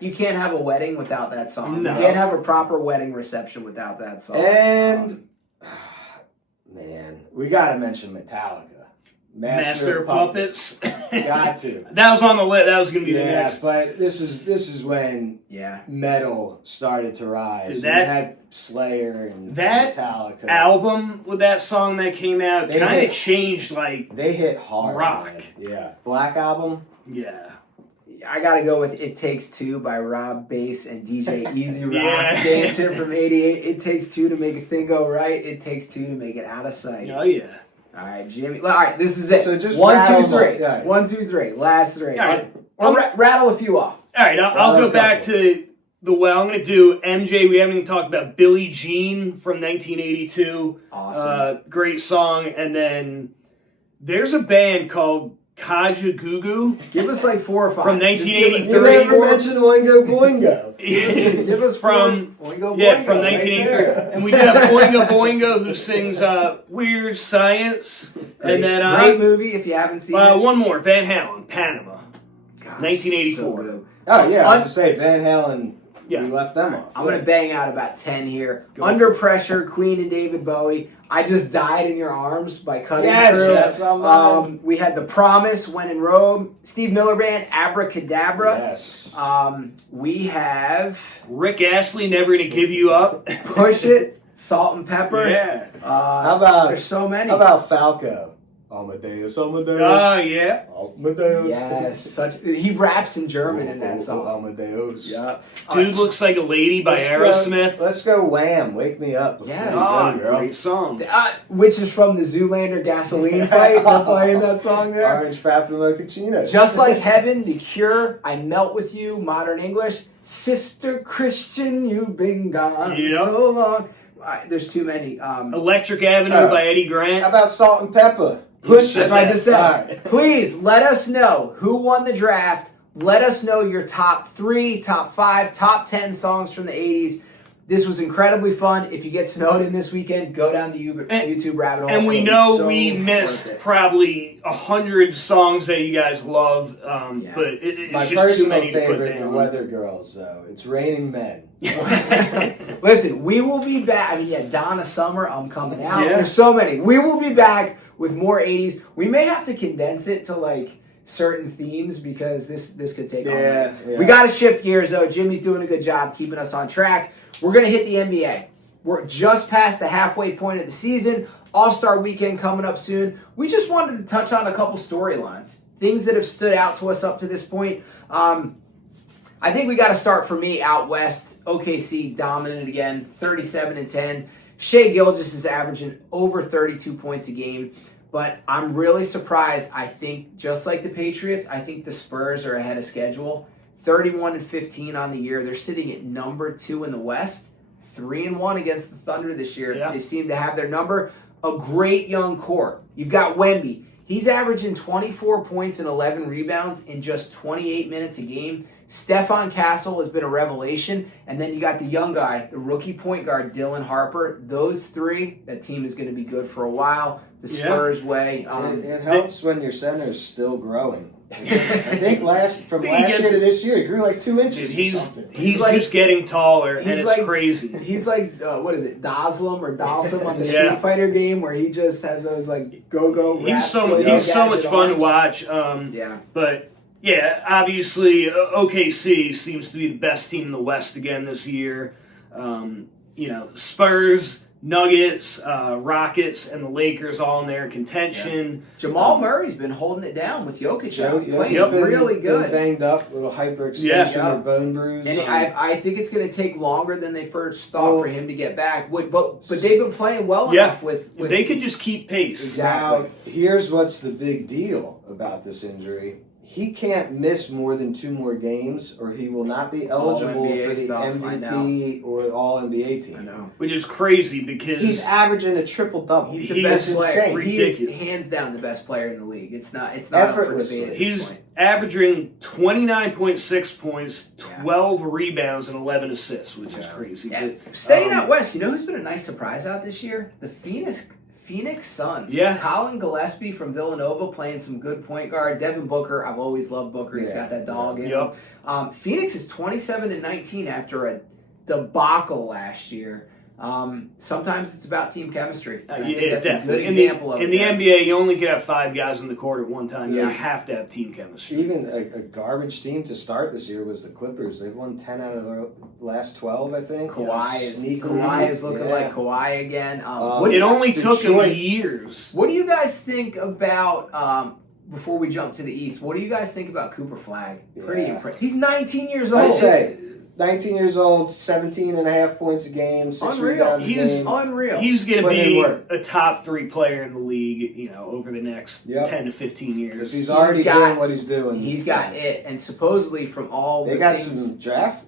You can't have a wedding without that song. No. You can't have a proper wedding reception without that song. And man, we gotta mention Metallica. Master of Puppets. Got to. That was on the list. That was going to be the next. But this is when metal started to rise. Dude, you had Slayer and Metallica. Album with that song that came out kind of changed they hit hard. Rock. Man. Yeah. Black Album. Yeah. I gotta go with It Takes Two by Rob Bass and DJ Easy Rock. Dancing from '88. It takes two to make a thing go right. It takes two to make it out of sight. Oh yeah. All right, Jimmy. All right, this is it. So just 1, 2, 3. Yeah. 1, 2, 3. Last three. All right. Rattle a few off. All right, I'll go back to I'm going to do MJ. We haven't even talked about Billie Jean from 1982. Awesome. Great song. And then there's a band called Kajagoogoo. Give us like 4 or 5. From 1983. You never mentioned Oingo Boingo. Give us from Oingo Boingo. Yeah, from 1983. Right and we do have Oingo Boingo who sings Weird Science. And then great movie if you haven't seen it. One more, Van Halen, Panama. Gosh, 1984. So good. Oh yeah, I was gonna say Van Halen. Yeah. We left them off. I'm going to bang out about 10 here. Under Pressure, Queen and David Bowie. I Just Died in Your Arms by Cutting Crew. That's on mine. We had The Promise, When in Rome. Steve Miller Band, Abracadabra. Yes. We have Rick Astley, Never Gonna Give You Up. Push It, Salt and Pepper. Yeah. How about there's so many. How about Falco? Amadeus. Oh, yeah. Amadeus. Yes, he raps in German in that song. Amadeus. Yeah. Dude Looks Like a Lady by Aerosmith. Let's go Wham! Wake Me Up. Yes. Great song. Which is from the Zoolander gasoline fight. They're playing that song there. Orange Frappin' Mochaccino. Just Like Heaven, The Cure, I Melt With You, Modern English, Sister Christian, You've Been Gone So Long. There's too many. Electric Avenue by Eddie Grant. How about Salt and Pepper? Push. That's what I just said. Right. Please let us know who won the draft. Let us know your top 3, top 5, top 10 songs from the 80s. This was incredibly fun. If you get snowed in this weekend, go down to YouTube rabbit hole. And we know we missed probably 100 songs that you guys love, but it's My just too many personal to put favorite, down. the Weather Girls, though. It's Raining Men. Listen, we will be back. I mean, Donna Summer, I'm Coming Out. Yeah. There's so many. We will be back with more 80s. We may have to condense it to like certain themes because this could take all night. Yeah. We got to shift gears though. Jimmy's doing a good job keeping us on track. We're going to hit the NBA. We're just past the halfway point of the season. All-Star Weekend coming up soon. We just wanted to touch on a couple storylines, things that have stood out to us up to this point. I think we got to start for me out west. OKC dominant again, 37-10. Shai Gilgeous is averaging over 32 points a game, but I'm really surprised. I think just like the Patriots, I think the Spurs are ahead of schedule. 31-15 on the year. They're sitting at number 2 in the West. 3-1 against the Thunder this year. Yeah. They seem to have their number. A great young core. You've got Wemby. He's averaging 24 points and 11 rebounds in just 28 minutes a game. Stephon Castle has been a revelation. And then you got the young guy, the rookie point guard, Dylan Harper. Those three, that team is going to be good for a while. The Spurs way. It helps when your center is still growing. I think from last year to this year, he grew like 2 inches. Dude, he's like, just getting taller, and it's like, crazy. He's like, what is it, Doslam or Dalsum on the Street Fighter game, where he just has those like go-go. He's so much fun to watch. But yeah, obviously OKC seems to be the best team in the West again this year. Spurs Nuggets, Rockets, and the Lakers all in there contention. Jamal Murray's been holding it down with Jokic out. Yeah, Playing really good. Been banged up, little hyperextension or bone bruise. And I think it's going to take longer than they first thought for him to get back. But they've been playing well enough with... They could just keep pace. Exactly. Now, here's what's the big deal about this injury. He can't miss more than 2 more games, or he will not be eligible for the MVP or All-NBA team. I know. Which is crazy because... He's averaging a triple-double. He's the best player. He is hands down the best player in the league. It's not effortlessly. He's averaging 29.6 points, 12 rebounds, and 11 assists, which is crazy. Yeah. But, staying out west, you know who's been a nice surprise out this year? The Phoenix Suns. Yeah. Colin Gillespie from Villanova playing some good point guard. Devin Booker, I've always loved Booker. He's got that dog in him. Phoenix is 27-19 after a debacle last year. Sometimes it's about team chemistry. I think that's a good example of it. In the NBA, you only can have 5 guys on the court at one time. Yeah. You have to have team chemistry. Even a garbage team to start this year was the Clippers. They've won 10 out of their last 12, I think. Kawhi is looking like Kawhi again. It only took him years. What do you guys think about... before we jump to the East, what do you guys think about Cooper Flagg? Pretty impressive. He's 19 years old. I say, 19 years old, 17.5 points a game, 6 rebounds a game. Unreal. He's going to be a top 3 player in the league, over the next 10 to 15 years. If he's already doing what he's doing. He's got it. And supposedly from all they got some draft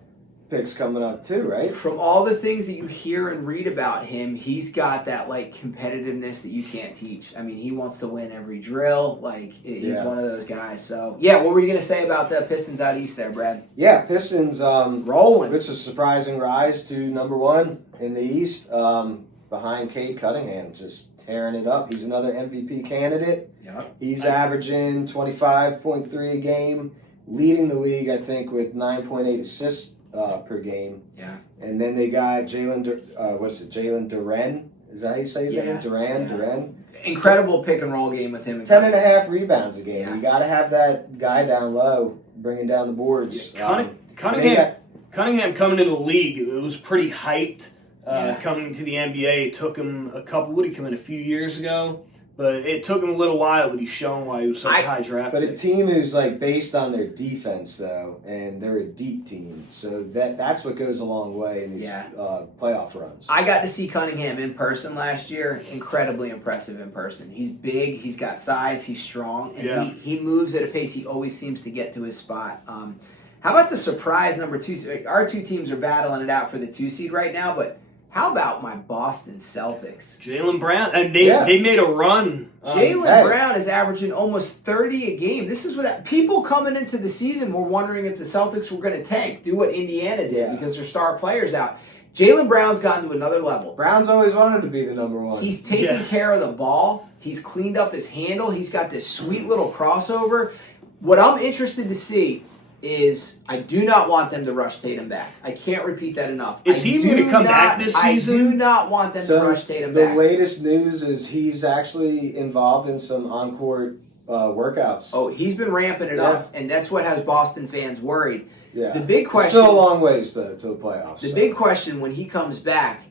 picks coming up too, right? From all the things that you hear and read about him, he's got that competitiveness that you can't teach. I mean, he wants to win every drill. He's one of those guys. So what were you gonna say about the Pistons out east there, Brad? Yeah, Pistons rolling. It's a surprising rise to number 1 in the East, behind Cade Cunningham, just tearing it up. He's another MVP candidate. Yep. He's averaging 25.3 a game, leading the league, I think, with 9.8 assists per game. Yeah. And then they got Jalen Duren. Is that how you say his name? Duren. Incredible pick and roll game with him. 10.5 rebounds a game. Yeah. You got to have that guy down low, bringing down the boards. Cunningham coming into the league, it was pretty hyped. Coming to the NBA, it took him what did he come in a few years ago? But it took him a little while, but he's shown why he was such a high draft pick. But a team who's based on their defense, though, and they're a deep team, so that's what goes a long way in these playoff runs. I got to see Cunningham in person last year. Incredibly impressive in person. He's big, he's got size, he's strong, and he moves at a pace. He always seems to get to his spot. How about the surprise number 2? Our 2 teams are battling it out for the 2 seed right now, but how about my Boston Celtics? Jaylen Brown, and they made a run. Jaylen Brown is averaging almost 30 a game. This is without people coming into the season were wondering if the Celtics were going to tank, do what Indiana did because their star players out. Jaylen Brown's gotten to another level. Brown's always wanted to be the number 1. He's taking care of the ball. He's cleaned up his handle. He's got this sweet little crossover. What I'm interested to see is I do not want them to rush Tatum back. I can't repeat that enough. Is he going to come back this season? I do not want them to rush Tatum back. The latest news is he's actually involved in some on-court workouts. Oh, he's been ramping it up, and that's what has Boston fans worried. Yeah. The big question... Still a long ways, though, to the playoffs. The big question when he comes back,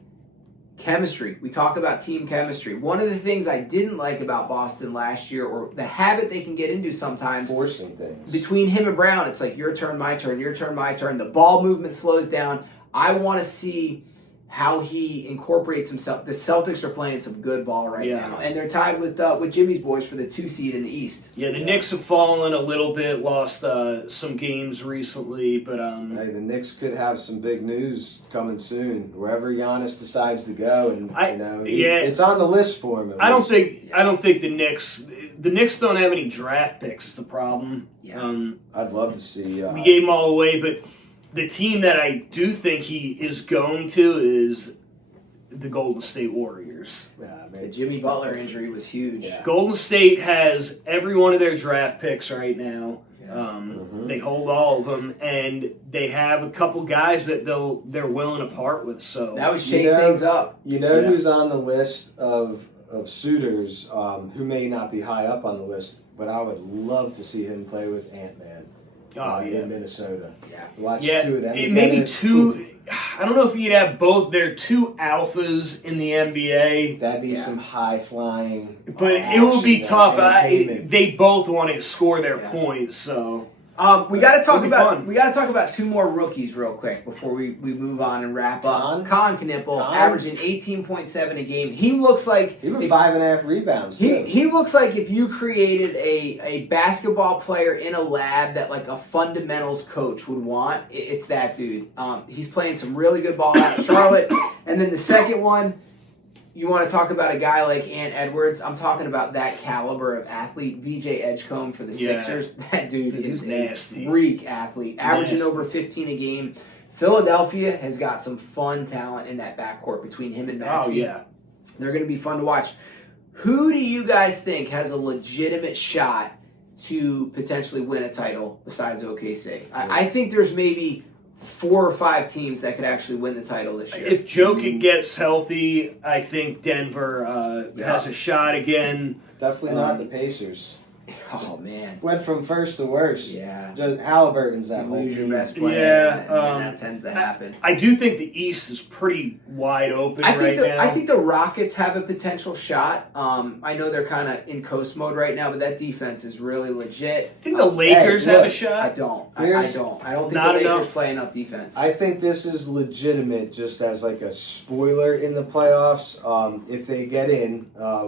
chemistry. We talk about team chemistry. One of the things I didn't like about Boston last year, or the habit they can get into sometimes, forcing things. Between him and Brown, it's like your turn, my turn, your turn, my turn. The ball movement slows down. I want to see how he incorporates himself. The Celtics are playing some good ball right now, and they're tied with Jimmy's boys for the 2 seed in the East. Yeah, the Knicks have fallen a little bit, lost some games recently, but hey, the Knicks could have some big news coming soon. Wherever Giannis decides to go, and it's on the list for him. I don't think the Knicks don't have any draft picks. Is the problem? Yeah. I'd love to see. We gave them all away, but the team that I do think he is going to is the Golden State Warriors. The Jimmy Butler injury was huge. Yeah. Golden State has every one of their draft picks right now. They hold all of them, and they have a couple guys that they're willing to part with. So that would shake things up. You know who's on the list of suitors who may not be high up on the list, but I would love to see him play with Ant-Man. In Minnesota. Yeah. Watch 2 of them. Maybe 2. I don't know if you'd have both. They're two alphas in the NBA. That'd be some high flying. But it would be tough. They both want to score their points, so. We got to talk about two more rookies real quick before we move on and wrap up. Con Knipple averaging 18.7 a game. He looks like even 5.5 rebounds. He looks like if you created a basketball player in a lab that like a fundamentals coach would want. It's that dude. He's playing some really good ball out of Charlotte. And then the second one. You want to talk about a guy like Ant Edwards? I'm talking about that caliber of athlete. VJ Edgecombe for the Sixers. That dude is nasty. A freak athlete, averaging over 15 a game. Philadelphia has got some fun talent in that backcourt between him and Maxey. Oh, yeah. They're going to be fun to watch. Who do you guys think has a legitimate shot to potentially win a title besides OKC? I think there's maybe 4 or 5 teams that could actually win the title this year. If Jokic gets healthy, I think Denver has a shot again. Definitely not the Pacers. Oh, man. Went from first to worst. Yeah. Just Halliburton's that whole lose your team. best player. Yeah. And that tends to happen. I do think the East is pretty wide open now. I think the Rockets have a potential shot. I know they're kind of in coast mode right now, but that defense is really legit. I think the Lakers have a shot. I don't. I don't. I don't think Not the Lakers enough. play enough defense. I think this is legitimate just as like a spoiler in the playoffs if they get in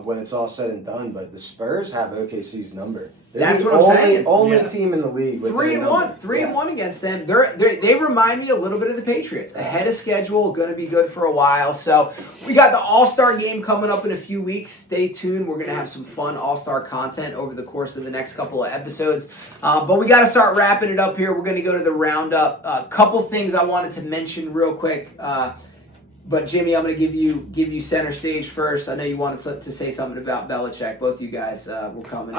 when it's all said and done. But the Spurs have OKC's number. That's what I'm saying. Only team in the league with 3-1. 3-1 against them. They remind me a little bit of the Patriots. Ahead of schedule, going to be good for a while. So we got the All-Star game coming up in a few weeks. Stay tuned. We're going to have some fun All-Star content over the course of the next couple of episodes. But we got to start wrapping it up here. We're going to go to the roundup. A couple things I wanted to mention real quick. But Jimmy, I'm going to give you center stage first. I know you wanted to say something about Belichick. Both you guys will come in.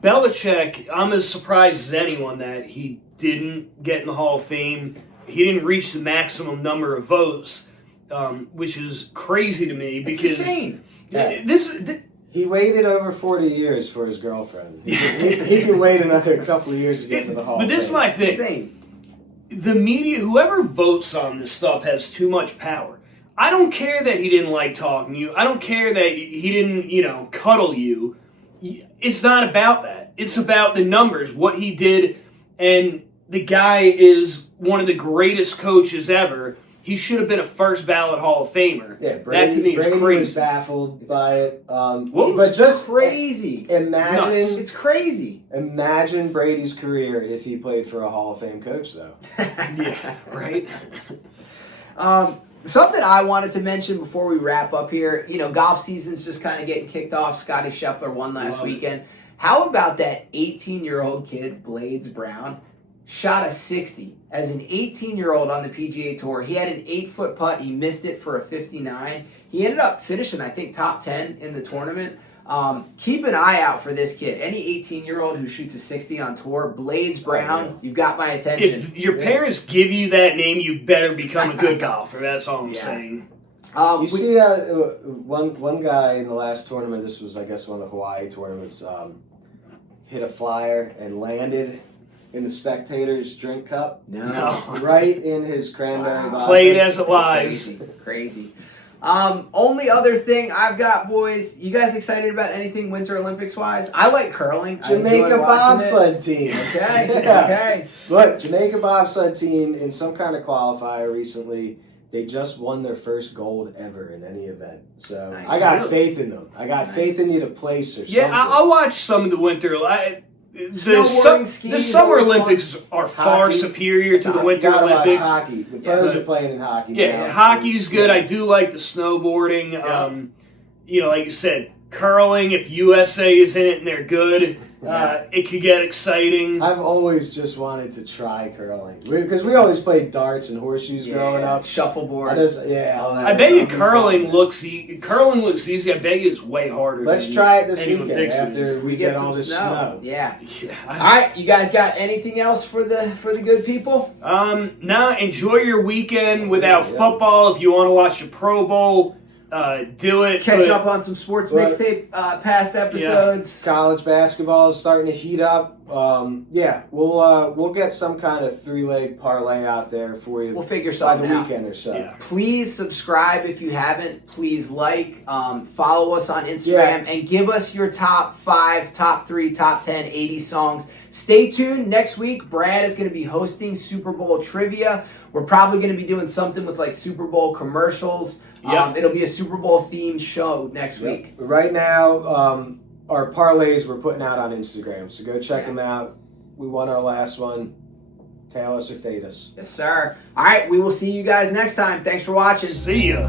Belichick, I'm as surprised as anyone that he didn't get in the Hall of Fame. He didn't reach the maximum number of votes, which is crazy to me because it's insane. He waited over 40 years for his girlfriend. He can wait another couple of years to get to the Hall of Fame. But this is my thing. It's insane. The media, whoever votes on this stuff has too much power. I don't care that he didn't like talking to you. I don't care that he didn't, cuddle you. It's not about that. It's about the numbers, what he did, and the guy is one of the greatest coaches ever. He should have been a first ballot Hall of Famer. Yeah, Brady, that to me is Brady crazy. was baffled by it. But just crazy. It's crazy. Imagine Brady's career if he played for a Hall of Fame coach, though. Yeah, right? Something I wanted to mention before we wrap up here, golf season's just kind of getting kicked off. Scotty Scheffler won last weekend. How about that 18-year-old kid, Blades Brown, shot a 60 as an 18-year-old on the PGA Tour. He had an 8-foot putt. He missed it for a 59. He ended up finishing, I think, top 10 in the tournament. Keep an eye out for this kid. Any 18-year-old who shoots a 60 on tour, Blades Brown, you've got my attention. If your parents give you that name, you better become a good golfer. That's all I'm saying. You see one guy in the last tournament, this was, I guess, one of the Hawaii tournaments, hit a flyer and landed in the spectators' drink cup. No. Right in his cranberry vodka. Play it as it lies. Crazy. Only other thing I've got, boys, you guys excited about anything Winter Olympics wise? I like curling. Jamaica bobsled team. Okay. Yeah. Okay. Look, Jamaica bobsled team in some kind of qualifier recently. They just won their first gold ever in any event. So nice. I got faith in them. I got faith in you to place or something. Yeah, I'll watch some of the winter. The Summer Olympics are far superior to the Winter Olympics. Watch hockey. The pros are playing in hockey. Yeah, now. hockey's good. I do like the snowboarding. Yeah. Like you said, curling. If USA is in it and they're good, it could get exciting. I've always just wanted to try curling because we always played darts and horseshoes growing up. Shuffleboard. I bet you curling looks easy. I bet you it's way harder. Let's try it this weekend after we get all this snow. Yeah. All right, you guys got anything else for the good people? Enjoy your weekend without football. If you want to watch the Pro Bowl, do it. Catch up on some sports mixtape past episodes. College basketball is starting to heat up. yeah, we'll get some kind of 3-leg parlay out there for you. We'll figure by something the out. weekend or so. Yeah. Please subscribe if you haven't. Please like, follow us on Instagram, and give us your top 5, top 3, top 10, 80 songs. Stay tuned. Next week, Brad is going to be hosting Super Bowl trivia. We're probably going to be doing something with like Super Bowl commercials. It'll be a Super Bowl themed show next week. Right now, our parlays we're putting out on Instagram, so go check them out. We won our last one. Tail us or fade us. Yes, sir. All right, we will see you guys next time. Thanks for watching. See ya.